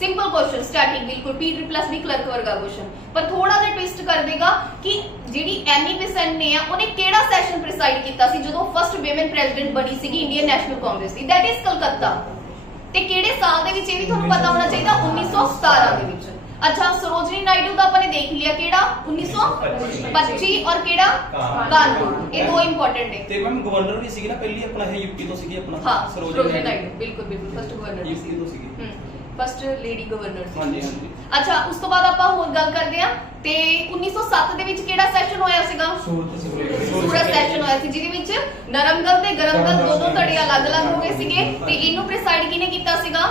Simple question starting बिल्कुल P+B क्लर्क वर्गा क्वेश्चन, पर थोड़ा सा ट्विस्ट कर देगा कि ਜਿਹੜੀ ਐਨੀ ਬਿਸੈਂਟ ਨੇ ਆ ਉਹਨੇ ਕਿਹੜਾ ਸੈਸ਼ਨ ਪ੍ਰੀਸਾਈਡ ਕੀਤਾ ਸੀ ਜਦੋਂ ਫਸਟ ਵਿਮਨ ਪ੍ਰੈਜ਼ੀਡੈਂਟ ਬਣੀ ਸੀਗੀ Indian National Congress the, that is Calcutta. ਤੇ ਕਿਹੜੇ ਸਾਲ ਦੇ ਵਿੱਚ ਇਹ ਵੀ ਤੁਹਾਨੂੰ ਪਤਾ ਹੋਣਾ ਚਾਹੀਦਾ 1917 ਦੇ ਵਿੱਚ। ਅੱਛਾ ਸਰੋਜਨੀ ਨਾਇਡੂ ਦਾ ਆਪਾਂ ਨੇ ਦੇਖ ਲਿਆ ਕਿਹੜਾ 1925 ਔਰ ਕਿਹੜਾ ਕਾਨਪੁਰ। ਇਹ ਦੋ ਇੰਪੋਰਟੈਂਟ ਨੇ। ਤੇ ਮੈਮ ਗਵਰਨਰ ਵੀ ਸੀਗੀ ਨਾ ਪਹਿਲੀ ਆਪਣਾ ਇਹ ਯੂਪੀ ਤੋਂ ਸੀਗੀ ਆਪਣਾ ਹਾਂ ਸਰੋਜਨੀ ਨਾਇਡੂ ਬਿਲਕੁਲ ਫਸਟ ਗਵਰਨਰ ਯੂਪੀ ਤੋਂ ਸੀਗੀ ਫਸਟ ਲੇਡੀ ਗਵਰਨਰ ਸੀ। ਹਾਂਜੀ ਹਾਂਜੀ। ਅੱਛਾ ਉਸ ਤੋਂ ਬਾਅਦ ਆਪਾਂ ਹੋਰ ਗੱਲ ਕਰਦੇ ਆ ਤੇ 1907 ਦੇ ਵਿੱਚ ਕਿਹੜਾ ਸੈਸ਼ਨ ਹੋਇਆ ਸੀਗਾ ਸੂਰਤ ਸੈਸ਼ਨ ਹੋਇਆ ਸੀ, ਜਿਹਦੇ ਵਿੱਚ ਨਰਮਗਲ ਤੇ ਗਰਮਗਲ ਦੋਨੋਂ ਧੜੇ ਅਲੱਗ-ਅਲੱਗ ਹੋ ਗਏ ਸੀਗੇ। ਤੇ ਇਹਨੂੰ ਪ੍ਰੀਸਾਈਡ ਕਿਹਨੇ ਕੀਤਾ ਸੀਗਾ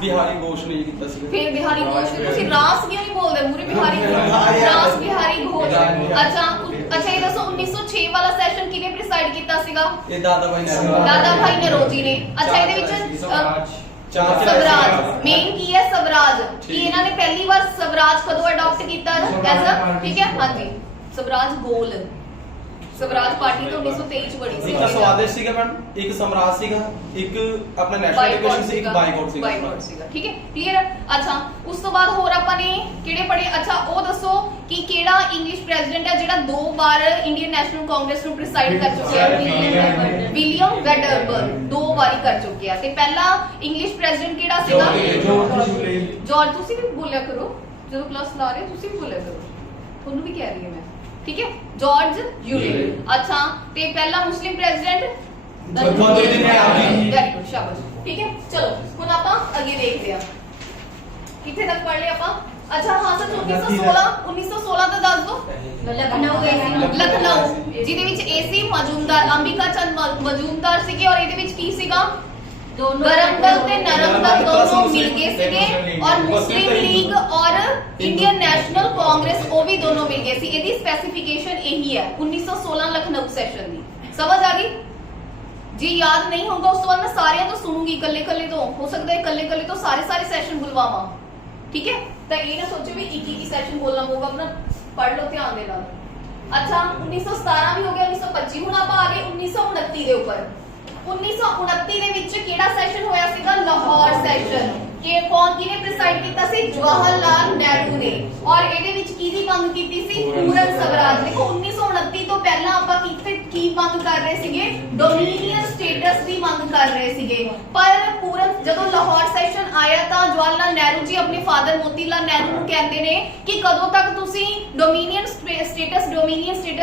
ਬਿਹਾਰੀ ਘੋਸ਼ ਨੇ ਕੀਤਾ ਸੀਗਾ। ਫਿਰ ਬਿਹਾਰੀ ਘੋਸ਼ ਨੇ। ਤੁਸੀਂ ਰਾਸ ਕਿਉਂ ਨਹੀਂ ਬੋਲਦੇ ਮੂਰੇ ਬਿਹਾਰੀ ਰਾਸ ਬਿਹਾਰੀ ਘੋਸ਼। ਅੱਛਾ ਇਹ ਦੱਸੋ 1906 ਵਾਲਾ ਸੈਸ਼ਨ ਕਿਹਨੇ ਪ੍ਰੀਸਾਈਡ ਕੀਤਾ ਸੀਗਾ ਇਹ ਦਾਦਾ ਭਾਈ ਨਰੋਜੀ ਨੇ। ਅੱਛਾ ਇਹਦੇ ਵਿੱਚ ਸਵਰਾਜ ਮੇਨ ਕੀ ਹੈ ਸਵਰਾਜ, ਕਿ ਇਹਨਾਂ ਨੇ ਪਹਿਲੀ ਵਾਰ ਸਵਰਾਜ ਕਦੋਂ ਅਡਾਪਟ ਕੀਤਾ ਐਜ਼ ਅ, ਠੀਕ ਹੈ ਹਾਂਜੀ ਸਵਰਾਜ ਗੋਲ ਸਵਰਾਜ ਪਾਰਟੀ ਤਾਂ 1923 ਚ ਬਣੀ ਸੀ। ਇੱਕ ਤਾਂ ਸਵਾਦਿਸ਼ ਸੀਗਾ ਮੈਡਮ, ਇੱਕ ਸਮਰਾਜ ਸੀਗਾ, ਇੱਕ ਆਪਣਾ ਨੈਸ਼ਨਲ ਐਜੂਕੇਸ਼ਨ ਸੀ, ਇੱਕ ਬਾਈਕਾਟ ਸੀਗਾ। ਬਾਈਕਾਟ ਸੀਗਾ, ਠੀਕ ਹੈ, ਕਲੀਅਰ। ਅੱਛਾ ਉਸ ਤੋਂ ਬਾਅਦ ਹੋਰ ਆਪਾਂ ਨੇ ਕਿਹੜੇ ਪੜ੍ਹੇ? ਅੱਛਾ ਉਹ ਦੱਸੋ ਕਿ ਕਿਹੜਾ ਇੰਗਲਿਸ਼ ਪ੍ਰੈਜ਼ੀਡੈਂਟ ਹੈ ਜਿਹੜਾ 2 ਵਾਰ ਇੰਡੀਅਨ ਨੈਸ਼ਨਲ ਕਾਂਗਰਸ ਨੂੰ ਪ੍ਰੈਸਾਈਡ ਕਰ ਚੁੱਕਿਆ? ਵਿਲੀਅਮ ਵੈਡਰਬਰਨ 2 ਵਾਰੀ ਕਰ ਚੁੱਕਿਆ। ਤੇ ਪਹਿਲਾ ਇੰਗਲਿਸ਼ ਪ੍ਰੈਜ਼ੀਡੈਂਟ ਕਿਹੜਾ ਸੀਗਾ? ਜਾਰਜ। ਤੁਸੀਂ ਵੀ ਬੋਲਿਆ ਕਰੋ ਜਦੋਂ ਕਲਾਸ ਲਾ ਰਹੇ, ਤੁਸੀਂ ਵੀ ਬੋਲਿਆ ਕਰੋ, ਤੁਹਾਨੂੰ ਵੀ ਕਹਿ ਰਹੀ ਹਾਂ ਮੈਂ, ਠੀਕ ਹੈ, ਜਾਰਜ ਯੂਲੇ। ਅੱਛਾ ਤੇ ਪਹਿਲਾ ਮੁਸਲਿਮ ਪ੍ਰੈਜ਼ੀਡੈਂਟ? ਵੈਰੀ ਗੁੱਡ, ਸ਼ਾਬਾਸ਼, ਠੀਕ ਹੈ। ਚਲੋ ਹੁਣ ਆਪਾਂ ਅੱਗੇ ਦੇਖਦੇ ਹਾਂ ਕਿੱਥੇ ਤੱਕ ਪੜ੍ਹ ਲਿਆ ਆਪਾਂ। ਅੱਛਾ ਹਾਂ ਸਰ 1916 ਤਾਂ ਦੱਸ ਦੋ। ਲਖਨਊ ਜਿਹਦੇ ਵਿੱਚ ਏਸੀ ਮਜੂਮਦਾਰ, ਅੰਬਿਕਾ ਚੰਦ ਮਜੂਮਦਾਰ ਸੀਗੇ ਔਰ ਇਹਦੇ ਵਿੱਚ ਕੀ ਸੀਗਾ? ਗਰਮ ਦਲ ਤੇ ਨਰਮ ਦਲ ਦੋਨੋਂ ਮਿਲ ਗਏ ਸੀਗੇ ਔਰ ਮੁਸਲਿਮ ਲੀਗ ਔਰ ਇੰਡੀਅਨ ਨੈਸ਼ਨਲ ਕਾਂਗਰਸ ਉਹ ਵੀ ਦੋਨੋਂ ਮਿਲ ਗਏ ਸੀ। ਇਹਦੀ ਸਪੈਸੀਫਿਕੇਸ਼ਨ ਇਹੀ ਹੈ 1916 ਲਖਨਊ ਸੈਸ਼ਨ ਦੀ। ਸਮਝ ਆ ਗਈ ਜੀ? ਯਾਦ ਨਹੀਂ ਹੋਊਗਾ ਉਸ ਤੋਂ ਬਾਅਦ ਮੈਂ ਸਾਰਿਆਂ ਤੋਂ ਸੁਣੂਗੀ, ਇਕੱਲੇ ਤੋਂ ਹੋ ਸਕਦਾ ਹੈ ਇਕੱਲੇ ਤੋਂ ਸਾਰੇ ਸੈਸ਼ਨ ਬੁਲਵਾਵਾਂ, ਠੀਕ ਹੈ। ਤਾਂ ਇਹ ਨਾ ਸੋਚੋ ਵੀ ਇੱਕ ਸੈਸ਼ਨ ਬੋਲਣਾ ਪਊਗਾ, ਆਪਣਾ ਪੜ੍ਹ ਲਓ ਧਿਆਨ ਦੇ ਨਾਲ। ਅੱਛਾ 1917 ਵੀ ਹੋ ਗਿਆ, 1925। ਹੁਣ ਆਪਾਂ ਆ ਗਏ 1929 ਦੇ ਉੱਪਰ। 1929 ਦੇ ਵਿੱਚ ਕਿਹੜਾ ਸੈਸ਼ਨ ਹੋਇਆ ਸੀਗਾ? ਲਾਹੌਰ ਸੈਸ਼ਨ। ਕਿ ਕੌਣ ਕਿਹਨੇ ਪ੍ਰੀਸਾਈਡ ਕੀਤਾ ਸੀ? ਜਵਾਹਰ ਲਾਲ ਨਹਿਰੂ ਨੇ। ਔਰ ਇਹਦੇ ਵਿੱਚ ਕਿਹਦੀ ਮੰਗ ਕੀਤੀ ਸੀ? ਪੂਰਨ ਸਵਰਾਜ। ਦੇਖੋ 1929 ਤੋਂ ਪਹਿਲਾਂ ਆਪਾਂ ਕੀ ਮੰਗ ਕਰ ਰਹੇ ਸੀਗੇ? ਡੋਮੀਨੀਅਨ ਸਟੇਟਸ ਦੀ ਮੰਗ ਕਰ ਰਹੇ ਸੀਗੇ। ਪਰ ਪੂਰਨ ਜਦੋਂ ਲਾਹੌਰ ਸੈਸ਼ਨ ਆਇਆ ਤਾਂ ਜਵਾਹਰ ਲਾਲ ਨਹਿਰੂ ਜੀ ਆਪਣੇ ਫਾਦਰ ਮੋਤੀ ਲਾਲ ਨਹਿਰੂ ਨੂੰ ਕਹਿੰਦੇ ਨੇ ਕਿ ਕਦੋਂ ਤੱਕ ਤੁਸੀਂ ਡੋਮੀਨੀਅਨ ਸਟੇਟਸ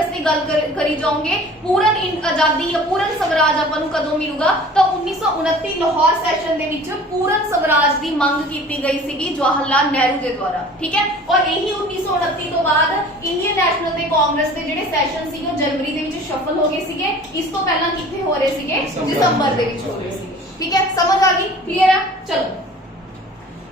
ਦੀ ਗੱਲ ਕਰੀ ਜਾਓਗੇ, ਪੂਰਨ ਆਜ਼ਾਦੀ ਜਾਂ ਪੂਰਨ ਸਵਰਾਜ ਆਪਾਂ ਨੂੰ ਕਦੋਂ ਮਿਲੂਗਾ? ਤਾਂ 1929 ਲਾਹੌਰ ਸੈਸ਼ਨ ਦੇ ਵਿੱਚ ਪੂਰਨ ਸਵਰਾਜ ਦੀ ਮੰਗ ਕੀਤੀ ਗਈ ਸੀਗੀ ਜਵਾਹਰ ਲਾਲ ਨਹਿਰੂ ਦੇ ਦੁਆਰਾ, ਠੀਕ ਹੈ। ਔਰ ਇਹੀ 1929 ਤੋਂ ਬਾਅਦ ਇੰਡੀਅਨ ਨੈਸ਼ਨਲ ਤੇ ਕਾਂਗਰਸ ਦੇ ਜਿਹੜੇ ਸੈਸ਼ਨ ਸੀਗੇ ਉਹ ਜਨਵਰੀ ਦੇ ਵਿੱਚ ਸ਼ਫਲ ਹੋ ਗਏ ਸੀਗੇ। ਇਸ ਤੋਂ ਪਹਿਲਾਂ ਕਿੱਥੇ ਹੋ ਰਹੇ ਸੀਗੇ? ਦਸੰਬਰ ਦੇ ਵਿੱਚ ਹੋ ਰਹੇ ਸੀਗੇ, ਠੀਕ ਹੈ। ਸਮਝ ਆ ਗਈ? ਕਲੀਅਰ ਹੈ? ਚਲੋ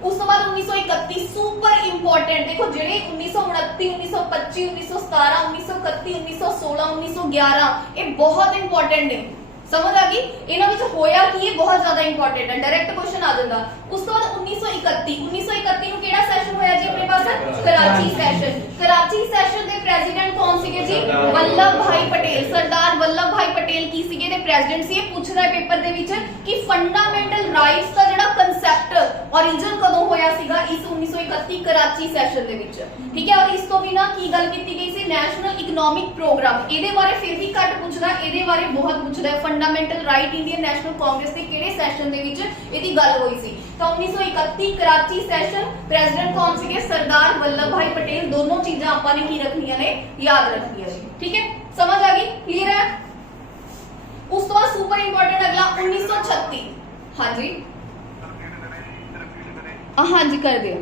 ਉਸ ਤੋਂ ਬਾਅਦ 1931 ਸੁਪਰ ਇੰਪੋਰਟੈਂਟ। ਦੇਖੋ ਜਿਹੜੇ 1929 1925 1917 1931 1916 1911 ਇਹ ਬਹੁਤ ਇੰਪੋਰਟੈਂਟ ਨੇ। ਸਮਝ ਆ ਗਈ? ਇਹਨਾਂ ਵਿੱਚ ਹੋਇਆ ਕੀ ਹੈ? ਬਹੁਤ ਜ਼ਿਆਦਾ ਇੰਪੋਰਟੈਂਟ ਹੈ, ਡਾਇਰੈਕਟ ਕੁਐਸਚਨ ਆ ਜਾਂਦਾ। ਉਸ ਤੋਂ ਬਾਅਦ 1931 ਨੂੰ ਕਿਹੜਾ ਸੈਸ਼ਨ ਹੋਇਆ ਜੀ ਆਪਣੇ ਪਾਸ? ਕਰਾਚੀ ਸੈਸ਼ਨ। ਕਰਾਚੀ ਸੈਸ਼ਨ ਦੇ ਪ੍ਰੈਜ਼ੀਡੈਂਟ ਕੌਣ ਸੀਗੇ ਜੀ? ਵੱਲਭ ਭਾਈ ਪਟੇਲ। ਸਰਦਾਰ ਵੱਲਭ ਭਾਈ ਪਟੇਲ ਕੀ ਸੀਗੇ ਦੇ ਪ੍ਰੈਜ਼ੀਡੈਂਟ ਸੀ। ਇਹ ਪੁੱਛਦਾ ਹੈ ਪੇਪਰ ਦੇ ਵਿੱਚ ਕਿ ਫੰਡਾਮੈਂਟਲ ਰਾਈਟਸ ਦਾ ਜਿਹੜਾ ਕਨਸੈਪਟ ਔਰਿਜਨ ਕਦੋਂ ਹੋਇਆ ਸੀਗਾ? ਇਸ 1931 ਕਰਾਚੀ ਸੈਸ਼ਨ ਦੇ ਵਿੱਚ, ਠੀਕ ਹੈ। ਔਰ ਇਸ ਤੋਂ ਬਿਨਾਂ ਕੀ ਗੱਲ ਕੀਤੀ ਗਈ ਸੀ? National economic programme. ਇਹਦੇ ਬਾਰੇ ਫਿਰ ਵੀ ਘੱਟ ਪੁੱਛਦਾ, ਇਹਦੇ ਬਾਰੇ ਬਹੁਤ ਪੁੱਛਦਾ ਹੈ। Fundamental right Indian National Congress ਦੇ ਕਿਹੜੇ ਸੈਸ਼ਨ ਦੇ ਵਿੱਚ ਇਹਦੀ ਗੱਲ ਹੋਈ ਸੀ? ਤਾਂ 1931 ਕਰਾਚੀ ਸੈਸ਼ਨ। ਪ੍ਰੈਜ਼ੀਡੈਂਟ ਕੌਣ ਸੀਗੇ? ਸਰਦਾਰ ਵੱਲਭ ਭਾਈ ਪਟੇਲ। ਦੋਨੋਂ ਚੀਜ਼ਾਂ ਆਪਾਂ ਨੇ ਕੀ ਰੱਖਣੀਆਂ ਨੇ? ਯਾਦ ਰੱਖਣੀਆਂ ਨੇ, ਠੀਕ ਹੈ। ਸਮਝ ਆ ਗਈ? ਕਲੀਅਰ ਹੈ? ਉਸ ਤੋਂ ਬਾਅਦ ਸੁਪਰ ਇੰਪੋਰਟੈਂਟ ਅਗਲਾ 1936। ਹਾਂਜੀ ਹਾਂਜੀ ਕਰ ਦਿਓ।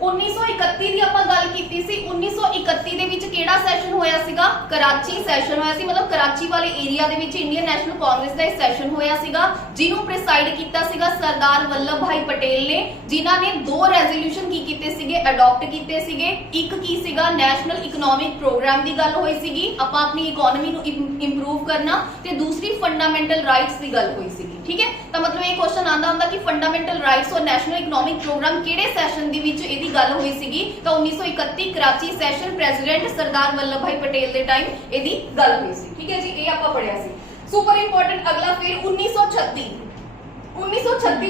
1931 ਦੀ ਆਪਾਂ ਗੱਲ ਕੀਤੀ ਸੀ। 1931 ਦੇ ਵਿੱਚ ਕਿਹੜਾ ਸੈਸ਼ਨ ਹੋਇਆ ਸੀਗਾ? ਕਰਾਚੀ ਸੈਸ਼ਨ ਹੋਇਆ ਸੀ। ਮਤਲਬ ਕਰਾਚੀ ਵਾਲੇ ਏਰੀਆ ਦੇ ਵਿੱਚ ਇੰਡੀਅਨ ਨੈਸ਼ਨਲ ਕਾਂਗਰਸ ਦਾ ਇੱਕ ਸੈਸ਼ਨ ਹੋਇਆ ਸੀਗਾ ਜਿਹਨੂੰ ਪ੍ਰੈਸਾਈਡ ਕੀਤਾ ਸੀਗਾ ਸਰਦਾਰ ਵੱਲਭ ਭਾਈ ਪਟੇਲ ਨੇ, ਜਿਨ੍ਹਾਂ ਨੇ 2 ਰੈਜ਼ੋਲੂਸ਼ਨ ਕੀ ਕੀਤੇ ਸੀਗੇ? ਅਡਾਪਟ ਕੀਤੇ ਸੀਗੇ। ਇੱਕ ਕੀ ਸੀਗਾ? ਨੈਸ਼ਨਲ ਇਕਨੋਮਿਕ ਪ੍ਰੋਗਰਾਮ ਦੀ ਗੱਲ ਹੋਈ ਸੀਗੀ, ਆਪਾਂ ਆਪਣੀ ਇਕਨੋਮੀ ਨੂੰ ਇੰਪਰੂਵ ਕਰਨਾ, ਤੇ ਦੂਸਰੀ ਫੰਡਾਮੈਂਟਲ ਰਾਈਟਸ ਦੀ ਗੱਲ ਹੋਈ ਸੀਗੀ, ਠੀਕ ਹੈ। ਤਾਂ ਮਤਲਬ ਇਹ ਕੁਐਸਚਨ ਆਂਦਾ ਹੁੰਦਾ ਕਿ ਫੰਡਾਮੈਂਟਲ ਰਾਈਟਸ ਔਰ ਨੈਸ਼ਨਲ ਇਕਨੋਮਿਕ ਪ੍ਰੋਗਰਾਮ ਕਿਹੜੇ ਸੈਸ਼ਨ ਦੇ ਵਿੱਚ ਇਹਦੀ ਗੱਲ ਹੋਈ ਸੀਗੀ? ਤਾਂ 1931 ਕਰਾਚੀ ਸੈਸ਼ਨ। ਪ੍ਰੈਜ਼ੀਡੈਂਟ ਸਰਦਾਰ ਵੱਲਭ ਭਾਈ ਪਟੇਲ ਦੇ ਟਾਈਮ ਇਹਦੀ ਗੱਲ ਹੋਈ ਸੀ, ਠੀਕ ਹੈ ਜੀ। ਇਹ ਆਪਾਂ ਪੜਿਆ ਸੀ। ਸੁਪਰ ਇੰਪੋਰਟੈਂਟ ਅਗਲਾ ਫਿਰ 1936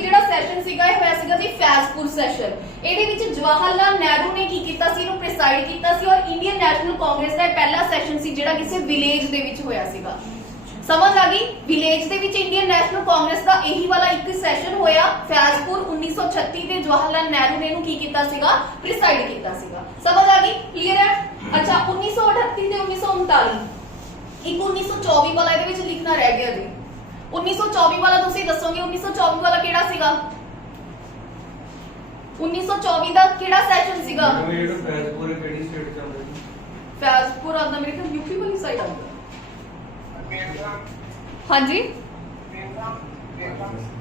ਜਿਹੜਾ ਸੈਸ਼ਨ ਸੀਗਾ ਇਹ ਹੋਇਆ ਸੀਗਾ ਜੀ ਫੈਜ਼ਪੁਰ ਸੈਸ਼ਨ। ਇਹਦੇ ਵਿੱਚ ਜਵਾਹਰ ਲਾਲ ਨਹਿਰੂ ਨੇ ਕੀ ਕੀਤਾ ਸੀ? ਇਹਨੂੰ ਪ੍ਰੈਸਾਈਡ ਕੀਤਾ ਸੀ। ਔਰ ਇੰਡੀਅਨ ਨੈਸ਼ਨਲ ਕਾਂਗਰਸ ਦਾ ਪਹਿਲਾ ਸੈਸ਼ਨ ਸੀ ਜਿਹੜਾ ਕਿਸੇ ਵਿਲੇਜ ਦੇ ਵਿੱਚ ਹੋਇਆ ਸੀਗਾ। ਸਮਝ ਆ ਗਈ? ਵਿਲੇਜ ਦੇ ਵਿੱਚ ਇੰਡੀਅਨ ਨੈਸ਼ਨਲ ਕਾਂਗਰਸ ਦਾ ਇਹੀ ਵਾਲਾ ਇੱਕ ਸੈਸ਼ਨ ਹੋਇਆ ਫੈਜ਼ਪੁਰ 1936 ਦੇ। ਜਵਾਹਰ ਲਾਲ ਨਹਿਰੂ ਨੇ ਇਹਨੂੰ ਕੀ ਕੀਤਾ ਸੀਗਾ? ਪ੍ਰੈਸਾਈਡ ਕੀਤਾ ਸੀਗਾ। ਸਮਝ ਆ ਗਈ? ਕਲੀਅਰ ਹੈ? ਅੱਛਾ 1938 ਤੇ 1939 ਇੱਕ 1924 ਵਾਲਾ ਇਹਦੇ ਵਿੱਚ ਲਿਖਣਾ ਰਹਿ ਗਿਆ ਜੀ। 1924 ਵਾਲਾ ਤੁਸੀਂ ਦੱਸੋਗੇ 1924 ਵਾਲਾ ਕਿਹੜਾ ਸੀਗਾ? 1924 ਦਾ ਕਿਹੜਾ ਸੈਸ਼ਨ ਸੀਗਾ? ਫੈਜ਼ਪੁਰ ਕਿਹੜੀ ਸਟੇਟ ਚ ਆਉਂਦਾ ਜੀ? ਫੈਜ਼ਪੁਰ ਆਉਂਦਾ ਮੇਰੇ ਕੋਲ ਯੂਪੀ ਵਾਲੀ ਸਾਈਡ ਆਉਂਦਾ। ਹਾਂਜੀ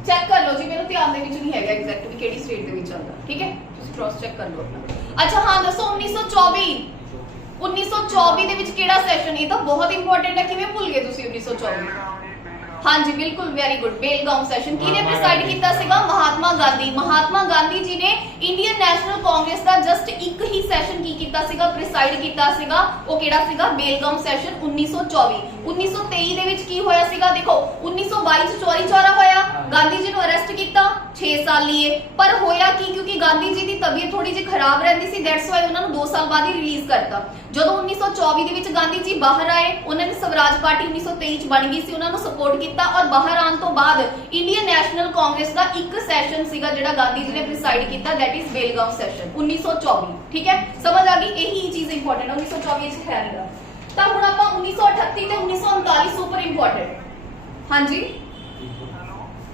ਚੈੱਕ ਕਰ ਲਓ ਜੀ, ਮੈਨੂੰ ਧਿਆਨ ਦੇ ਵਿੱਚ ਨਹੀਂ ਹੈਗਾ ਐਗਜ਼ੈਕਟ ਵੀ ਕਿਹੜੀ ਸਟੇਟ ਦੇ ਵਿੱਚ ਆਉਂਦਾ, ਠੀਕ ਹੈ। ਤੁਸੀਂ ਕ੍ਰਾਸ ਚੈੱਕ ਕਰ ਲਓ ਆਪਣਾ। ਅੱਛਾ ਹਾਂ ਦੱਸੋ 1924 ਦੇ ਵਿੱਚ ਕਿਹੜਾ ਸੈਸ਼ਨ? ਇਹ ਤਾਂ ਬਹੁਤ ਇੰਪੋਰਟੈਂਟ ਹੈ, ਕਿਵੇਂ ਭੁੱਲ ਗਏ ਤੁਸੀਂ 1924? हाँ जी बिल्कुल वेरी गुड बेलगांव सेशन किने प्रिसाइड किया सीगा महात्मा गांधी जी ने इंडियन नेशनल कांग्रेस का जस्ट एक ही सेशन की कीता सीगा प्रिसाइड कीता सीगा वो केड़ा सीगा बेलगांव सेशन 1924 1923 दे विच की होया सीगा देखो 1922 च चोरी चौरा होया गांधी जी नु अरेस्ट किया 6 साल लिए पर होया की क्योंकि गांधी जी की तबीयत थोड़ी जी खराब रहती सी दैट्स वाई उन्होंने 2 साल बाद ही रिलीज करता ਜਦੋਂ 1924 ਦੇ ਵਿੱਚ ਗਾਂਧੀ ਜੀ ਬਾਹਰ ਆਏ ਉਹਨਾਂ ਨੇ ਸਵਰਾਜ ਪਾਰਟੀ 1923 ਚ ਬਣ ਗਈ ਸੀ ਉਹਨਾਂ ਨੂੰ ਸਪੋਰਟ ਕੀਤਾ ਔਰ ਬਾਹਰ ਆਉਣ ਤੋਂ ਬਾਅਦ ਇੰਡੀਅਨ ਨੈਸ਼ਨਲ ਕਾਂਗਰਸ ਦਾ ਇੱਕ ਸੈਸ਼ਨ ਸੀਗਾ ਜਿਹੜਾ ਗਾਂਧੀ ਜੀ ਨੇ ਪ੍ਰੀਸਾਈਡ ਕੀਤਾ ਦੈਟ ਇਜ਼ ਬੇਲਗਾਮ ਸੈਸ਼ਨ 1924 ਠੀਕ ਹੈ ਸਮਝ ਆ ਗਈ ਇਹੀ ਚੀਜ਼ ਇੰਪੋਰਟੈਂਟ 1924 ਚ ਹੈ ਨਹੀਂਗਾ ਤਾਂ ਹੁਣ ਆਪਾਂ 1938 ਤੇ 1939 ਸੁਪਰ ਇੰਪੋਰਟੈਂਟ ਹਾਂਜੀ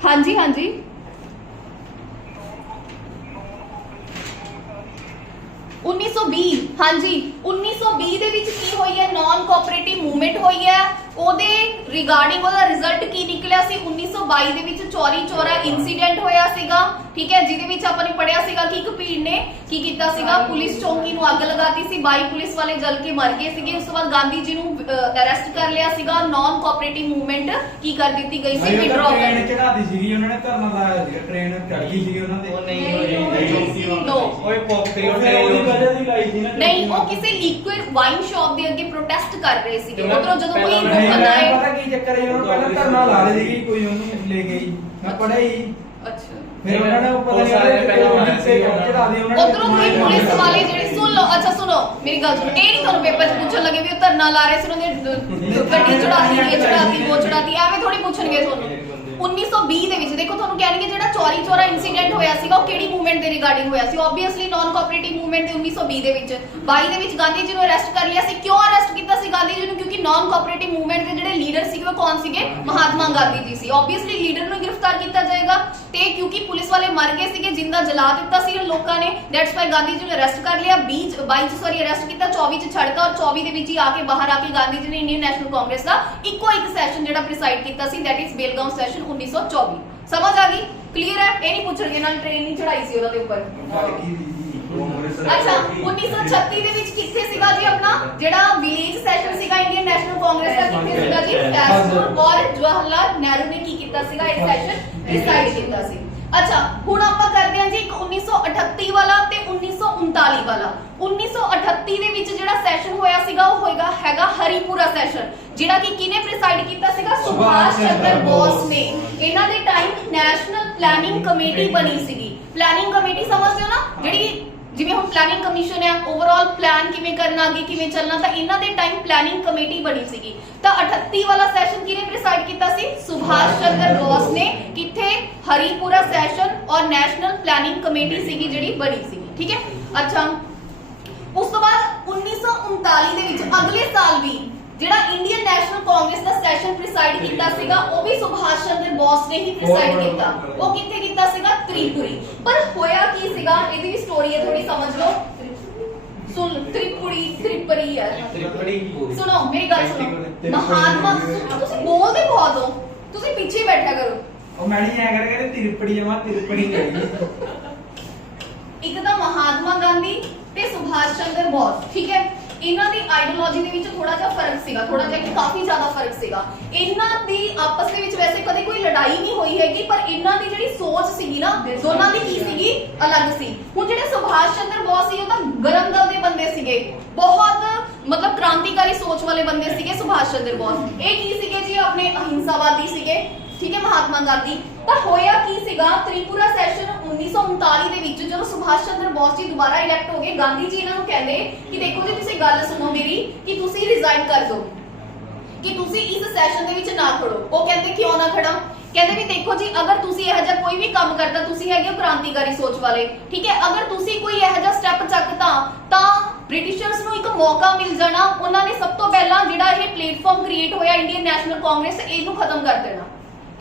ਹਾਂਜੀ ਹਾਂਜੀ 1920 ਹਾਂਜੀ 1920 ਦੇ ਵਿੱਚ ਕੀ ਹੋਈ ਹੈ ਨਾਨ ਕੋਆਪਰੇਟਿਵ ਮੂਵਮੈਂਟ ਹੋਈ ਹੈ ਉਹਦੇ ਰਿਗਾਰਡਿੰਗ ਉਹਦਾ ਰਿਜ਼ਲਟ ਕੀ ਨਿਕਲਿਆ ਸੀ 1922 ਦੇ ਵਿੱਚ ਚੋਰੀ ਚੋਰਾ ਇਨਸੀਡੈਂਟ ਹੋਇਆ ਸੀਗਾ ਠੀਕ ਹੈ ਜਿਹਦੇ ਵਿੱਚ ਆਪਾਂ ਨੇ ਪੜਿਆ ਸੀਗਾ ਕਿ ਇੱਕ ਭੀੜ ਨੇ ਕੀ ਕੀਤਾ ਸੀਗਾ ਪੁਲਿਸ ਚੌਂਕੀ ਨੂੰ ਅੱਗ ਲਗਾਤੀ ਸੀ 22 ਪੁਲਿਸ ਵਾਲੇ ਜਲ ਕੇ ਮਰ ਗਏ ਸੀਗੇ ਉਸ ਤੋਂ ਬਾਅਦ ਗਾਂਧੀ ਜੀ ਨੂੰ ਅਰੈਸਟ ਕਰ ਲਿਆ ਸੀਗਾ ਨਾਨ ਕੋਆਪਰੇਟਿਵ ਮੂਵਮੈਂਟ ਕੀ ਕਰ ਦਿੱਤੀ ਗਈ ਸੀ ਵਿਡਰਾ ਟ੍ਰੇਨ ਚੜਾਤੀ ਸੀਗੀ ਉਹਨਾਂ ਨੇ ਧਰਨਾ ਲਾਇਆ ਸੀ ਟ੍ਰੇਨ ਚੜ ਗਈ ਸੀਗੀ ਉਹਨਾਂ ਤੇ ਉਹ ਨਹੀਂ No. ਓਏ ਪੌਪੀ ਉਹਦੀ ਵਜ੍ਹਾ ਦੀ ਲਾਈ ਸੀ ਨਾ ਨਹੀਂ ਉਹ ਕਿਸੇ ਲਿਕੁਇਡ ਵਾਈਨ ਸ਼ਾਪ ਦੇ ਅੱਗੇ ਪ੍ਰੋਟੈਸਟ ਕਰ ਰਹੇ ਸੀਗੇ ਤੇ ਮੈਂ ਉਧਰੋਂ ਜਦੋਂ ਕੋਈ ਪਹਿਲਾਂ ਨਹੀਂ, ਲੋਕਾਂ ਮੈਂ ਆਏ ਪਤਾ ਕੀ ਚੱਕਰ ਹੈ ਉਹਨਾਂ ਪਹਿਲਾਂ ਧਰਨਾ ਲਾ ਰਹੀ ਸੀਗੀ ਕੋਈ ਉਹਨੂੰ ਲੈ ਗਈ ਮੈਂ ਪੜਿਆ ਹੀ ਅੱਛਾ ਫਿਰ ਉਹਨਾਂ ਨੇ ਪਤਾ ਨਹੀਂ ਉਹਦੇ ਤੇ ਚੜਾ ਦੇ ਉਹਨਾਂ ਨੇ ਉਧਰੋਂ ਕੋਈ ਪੁਲਿਸ ਵਾਲੇ ਜਿਹੜੇ ਸੁਣ ਲਓ ਅੱਛਾ ਸੁਣੋ ਮੇਰੀ ਗੱਲ ਸੁਣੋ ਇਹ ਨਹੀਂ ਤੁਹਾਨੂੰ ਪੇਪਰ 'ਚ ਪੁੱਛਣ ਲੱਗੇ ਵੀ ਉਹ ਧਰਨਾ ਲਾ ਰਹੇ ਸੀ ਉਹਨਾਂ ਦੇ ਗੱਡੀ ਚੜਾਤੀ ਇਹ ਚੜਾਤੀ ਉਹ ਚੜਾਤੀ ਐਵੇਂ ਥੋੜੀ ਪੁੱਛਣਗੇ ਤੁਹਾਨੂੰ 1920 ਦੇ ਵਿੱਚ ਦੇਖੋ ਤੁਹਾਨੂੰ ਕਹਿਣਗੇ ਜਿਹੜਾ ਚੋਰੀ ਚੋਰਾ ਇਨਸੀਡੈਂਟ ਹੋਇਆ ਸੀਗਾ ਉਹ ਕਿਹੜੀ ਮੂਵਮੈਂਟ ਦੇ ਰਿਗਾਰਡਿੰਗ ਹੋਇਆ ਸੀ ਆਬਵੀਅਸਲੀ ਨਾਨ ਕੋਆਪਰੇਟਿਵ ਮੂਵਮੈਂਟ ਦੇ 1920 ਦੇ ਵਿੱਚ 22 ਦੇ ਵਿੱਚ ਗਾਂਧੀ ਜੀ ਨੂੰ ਅਰੈਸਟ ਕਰ ਲਿਆ ਸੀ ਕਿਉਂ ਅਰੈਸਟ ਕੀਤਾ ਸੀ ਗਾਂਧੀ ਜੀ ਨੂੰ ਕਿਉਂਕਿ ਨਾਨ ਕੋਆਪਰੇਟਿਵ ਮੂਵਮੈਂਟ ਦੇ ਜਿਹੜੇ ਲੀਡਰ ਸੀਗੇ ਉਹ ਕੌਣ ਸੀਗੇ ਮਹਾਤਮਾ ਗਾਂਧੀ ਜੀ ਸੀ ਆਬਵੀਅਸਲੀ ਲੀਡਰ ਨੂੰ ਗ੍ਰਿਫਤਾਰ ਕੀਤਾ ਜਾਏਗਾ ਤੇ ਕਿਉਂਕਿ ਪੁਲਿਸ ਵਾਲੇ ਮਰ ਗਏ ਸੀਗੇ ਜਿੰਦਾ ਜਲਾ ਦਿੱਤਾ ਸੀ ਲੋਕਾਂ ਨੇ ਦੈਟਸ ਵਾਈ ਗਾਂਧੀ ਜੀ ਨੂੰ ਅਰੈਸਟ ਕਰ ਲਿਆ 22 ਚ ਸੌਰੀ ਅਰੈਸਟ ਕੀਤਾ 24 ਚ ਛੱਡਤਾ ਔਰ 24 ਦੇ ਵਿੱਚ ਹੀ ਆ ਕੇ ਬਾਹਰ ਆ ਕੇ ਗਾਂਧੀ ਜੀ ਨੇ ਇੰਡੀਅਨ ਨੈਸ਼ਨਲ ਕਾਂਗਰਸ ਦਾ ਇੱਕੋ ਇੱਕ ਸੈਸ਼ਨ ਜਿਹੜਾ ਪ੍ਰੀਸਾਈਡ ਕੀਤਾ ਸੀ ਦੈਟ ਇਜ਼ ਬੇਲਗਾਮ ਸੈਸ਼ਨ 1924 ਸਮਝ ਆ ਗਈ ਕਲੀਅਰ ਹੈ ਇਹ ਨਹੀਂ ਪੁੱਛਣਗੇ ਨਾਲ ਟ੍ਰੇਨ ਨਹੀਂ ਚੜਾਈ ਸੀ ਉਹਨਾਂ ਦੇ ਉੱਪਰ ਅੱਛਾ 1936 ਦੇ ਵਿੱਚ ਕਿੱਥੇ ਸੀਗਾ ਜੀ ਆਪਣਾ ਜਿਹੜਾ ਵਿਲੇਜ ਸੈਸ਼ਨ ਸੀਗਾ ਇੰਡੀਅਨ ਨੈਸ਼ਨਲ ਕਾਂਗਰਸ ਦਾ ਕਿੱਥੇ ਸੀਗਾ ਜੀ ਫੈਜ਼ਪੁਰ ਔਰ ਜਵਾਹਰ ਲਾਲ ਨਹਿਰੂ ਨੇ ਕੀ ਕੀਤਾ ਸੀਗਾ ਇਹ ਸੈਸ਼ਨ ਡਿਸਾਈਡ ਕੀਤਾ ਸੀ ਅੱਛਾ ਹੁਣ ਆਪਾਂ ਕਰਦੇ ਹਾਂ ਜੀ ਇੱਕ 1938 ਵਾਲਾ ਤੇ 1939 ਵਾਲਾ 1938 ਦੇ ਵਿੱਚ ਜਿਹੜਾ ਸੈਸ਼ਨ ਹੋਇਆ ਸੀਗਾ ਉਹ ਹੈਗਾ ਹਰੀਪੁਰਾ ਸੈਸ਼ਨ ਜਿਹੜਾ ਕਿ ਕਿਨੇ ਪ੍ਰੀਸਾਈਡ ਕੀਤਾ ਸੀਗਾ ਸੁਭਾਸ਼ ਚੰਦਰ ਬੋਸ ਨੇ ਇਹਨਾਂ ਦੇ ਟਾਈਮ ਨੈਸ਼ਨਲ ਪਲੈਨਿੰਗ ਕਮੇਟੀ ਬਣੀ ਸੀਗੀ ਪਲੈਨਿੰਗ ਕਮੇਟੀ ਸਮਝਦੇ ਹੋ ਨਾ ਜਿਹੜੀ ਜਿਵੇਂ ਹੁਣ ਪਲੈਨਿੰਗ ਕਮਿਸ਼ਨ ਹੈ ਓਵਰਆਲ ਪਲਾਨ ਕਿਵੇਂ ਕਰਨਾ ਅੱਗੇ ਕਿਵੇਂ ਚੱਲਣਾ ਤਾਂ ਇਹਨਾਂ ਦੇ ਟਾਈਮ ਪਲੈਨਿੰਗ ਕਮੇਟੀ ਬਣੀ ਸੀਗੀ ਤਾਂ 38 ਵਾਲਾ ਸੈਸ਼ਨ ਕਿਹਨੇ ਪ੍ਰੀਸਾਈਡ ਕੀਤਾ ਸੀ ਸੁਭਾਸ਼ ਚੰਦਰ ਬੋਸ ਨੇ ਕਿੱਥੇ ਹਰੀਪੁਰਾ ਸੈਸ਼ਨ ਔਰ ਨੈਸ਼ਨਲ ਪਲੈਨਿੰਗ ਕਮੇਟੀ ਸੀਗੀ ਜਿਹੜੀ ਬਣੀ ਸੀਗੀ ਠੀਕ ਹੈ ਅੱਛਾ ਉਸ ਤੋਂ ਬਾਅਦ 1939 ਦੇ ਵਿੱਚ ਅਗਲੇ ਸਾਲ ਵੀ ਜਿਹੜਾ ਇੰਡੀਅਨ ਨੈਸ਼ਨਲ ਕਾਂਗਰਸ ਦਾ ਸੈਸ਼ਨ ਪ੍ਰੀਸਾਈਡ ਕੀਤਾ ਸੀਗਾ ਉਹ ਵੀ ਸੁਭਾਸ਼ ਚੰਦਰ ਬੋਸ ਨੇ ਹੀ ਪ੍ਰੀਸਾਈਡ ਕੀਤਾ ਉਹ ਕਿੱਥੇ ਕੀਤਾ ਸੀਗਾ ਤ੍ਰਿਪੁਰੀ ਪਰ ਹੋਇਆ ਕੀ ਸੀਗਾ ਇਹਦੀ ਵੀ ਸਟੋਰੀ ਹੈ ਥੋੜੀ ਸਮਝ ਲਓ ਸੁਣ ਤ੍ਰਿਪੁਰੀ ਯਾਰ ਤ੍ਰਿਪੜੀ ਸੁਣੋ ਮੇਰੀ ਗੱਲ ਸੁਣੋ ਮਹਾਤਮਾ ਤੁਸੀਂ ਬੋਲਦੇ ਬਹੁਤ ਹੋ ਤੁਸੀਂ ਪਿੱਛੇ ਬੈਠਿਆ ਕਰੋ ਉਹ ਮੈਂ ਨਹੀਂ ਐ ਕਰਕੇ ਤਿਰਪੜੀ ਜਮਾ ਤਿਰਪੜੀ ਨਹੀਂ ਇੱਕ ਤਾਂ ਮਹਾਤਮਾ ਗਾਂਧੀ ਤੇ ਸੁਭਾਸ਼ ਚੰਦਰ ਬੋਸ ਠੀਕ ਹੈ ਇਹਨਾਂ ਦੀ ਆਈਡੀਓਲੋਜੀ ਦੇ ਵਿੱਚ ਥੋੜਾ ਜਿਹਾ ਫਰਕ ਸੀਗਾ ਥੋੜਾ ਜਿਹਾ ਕਿ ਕਾਫੀ ਜ਼ਿਆਦਾ ਫਰਕ ਸੀਗਾ ਇਹਨਾਂ ਦੀ ਆਪਸ ਦੇ ਵਿੱਚ ਵੈਸੇ ਕਦੇ ਕੋਈ ਲੜਾਈ ਨਹੀਂ ਹੋਈ ਹੈਗੀ ਪਰ ਇਹਨਾਂ ਦੀ ਜਿਹੜੀ ਸੋਚ ਸੀਗੀ ਨਾ ਦੋਨਾਂ ਦੀ ਕੀ ਸੀਗੀ ਅਲੱਗ ਸੀ ਹੁਣ ਜਿਹੜੇ ਸੁਭਾਸ਼ ਚੰਦਰ ਬੋਸ ਸੀ ਉਹ ਤਾਂ ਗਰਮ ਦਲ ਦੇ ਬੰਦੇ ਸੀਗੇ ਬਹੁਤ ਮਤਲਬ ਕ੍ਰਾਂਤੀਕਾਰੀ ਸੋਚ ਵਾਲੇ ਬੰਦੇ ਸੀਗੇ ਸੁਭਾਸ਼ ਚੰਦਰ ਬੋਸ ਇਹ ਕੀ ਸੀਗੇ ਜੀ ਆਪਣੇ ਅਹਿੰਸਾਵਾਦੀ ਸੀਗੇ ਠੀਕ ਹੈ ਮਹਾਤਮਾ ਗਾਂਧੀ ਤਾਂ ਹੋਇਆ ਕੀ ਸੀਗਾ ਤ੍ਰਿਪੁਰਾ ਸੈਸ਼ਨ 1939 ਦੇ ਵਿੱਚ ਜਦੋਂ ਸੁਭਾਸ਼ ਚੰਦਰ ਬੋਸ ਜੀ ਦੁਬਾਰਾ ਇਲੈਕਟ ਹੋ ਗਏ ਗਾਂਧੀ ਜੀ ਇਹਨਾਂ ਨੂੰ ਕਹਿੰਦੇ ਕਿ ਦੇਖੋ ਜੀ ਤੁਸੀਂ ਗੱਲ ਸੁਣੋ ਮੇਰੀ ਕਿ ਤੁਸੀਂ ਰਿਜ਼ਾਈਨ ਕਰ ਦਿਓ ਕਿ ਤੁਸੀਂ ਇਸ ਸੈਸ਼ਨ ਦੇ ਵਿੱਚ ਨਾ ਖੜੋ ਉਹ ਕਹਿੰਦੇ ਕਿਉਂ ਨਾ ਖੜਾ ਕਹਿੰਦੇ ਵੀ ਦੇਖੋ ਜੀ ਅਗਰ ਤੁਸੀਂ ਇਹੋ ਜਿਹਾ ਕੋਈ ਵੀ ਕੰਮ ਕਰਦਾ ਤੁਸੀਂ ਹੈਗੇ ਹੋ ਕ੍ਰਾਂਤੀਕਾਰੀ ਸੋਚ ਵਾਲੇ ਠੀਕ ਹੈ ਅਗਰ ਤੁਸੀਂ ਕੋਈ ਇਹੋ ਜਿਹਾ ਸਟੈਪ ਚੱਕਦਾ ਤਾਂ ਬ੍ਰਿਟਿਸ਼ਰਸ ਨੂੰ ਇੱਕ ਮੌਕਾ ਮਿਲ ਜਾਣਾ ਉਹਨਾਂ ਨੇ ਸਭ ਤੋਂ ਪਹਿਲਾਂ ਜਿਹੜਾ ਇਹ ਪਲੇਟਫਾਰਮ ਕ੍ਰੀਏਟ ਹੋਇਆ ਇੰਡੀਅਨ ਨੈਸ਼ਨਲ ਕਾਂਗਰਸ ਇਹਨੂੰ ਖਤਮ ਕਰ ਦੇਣਾ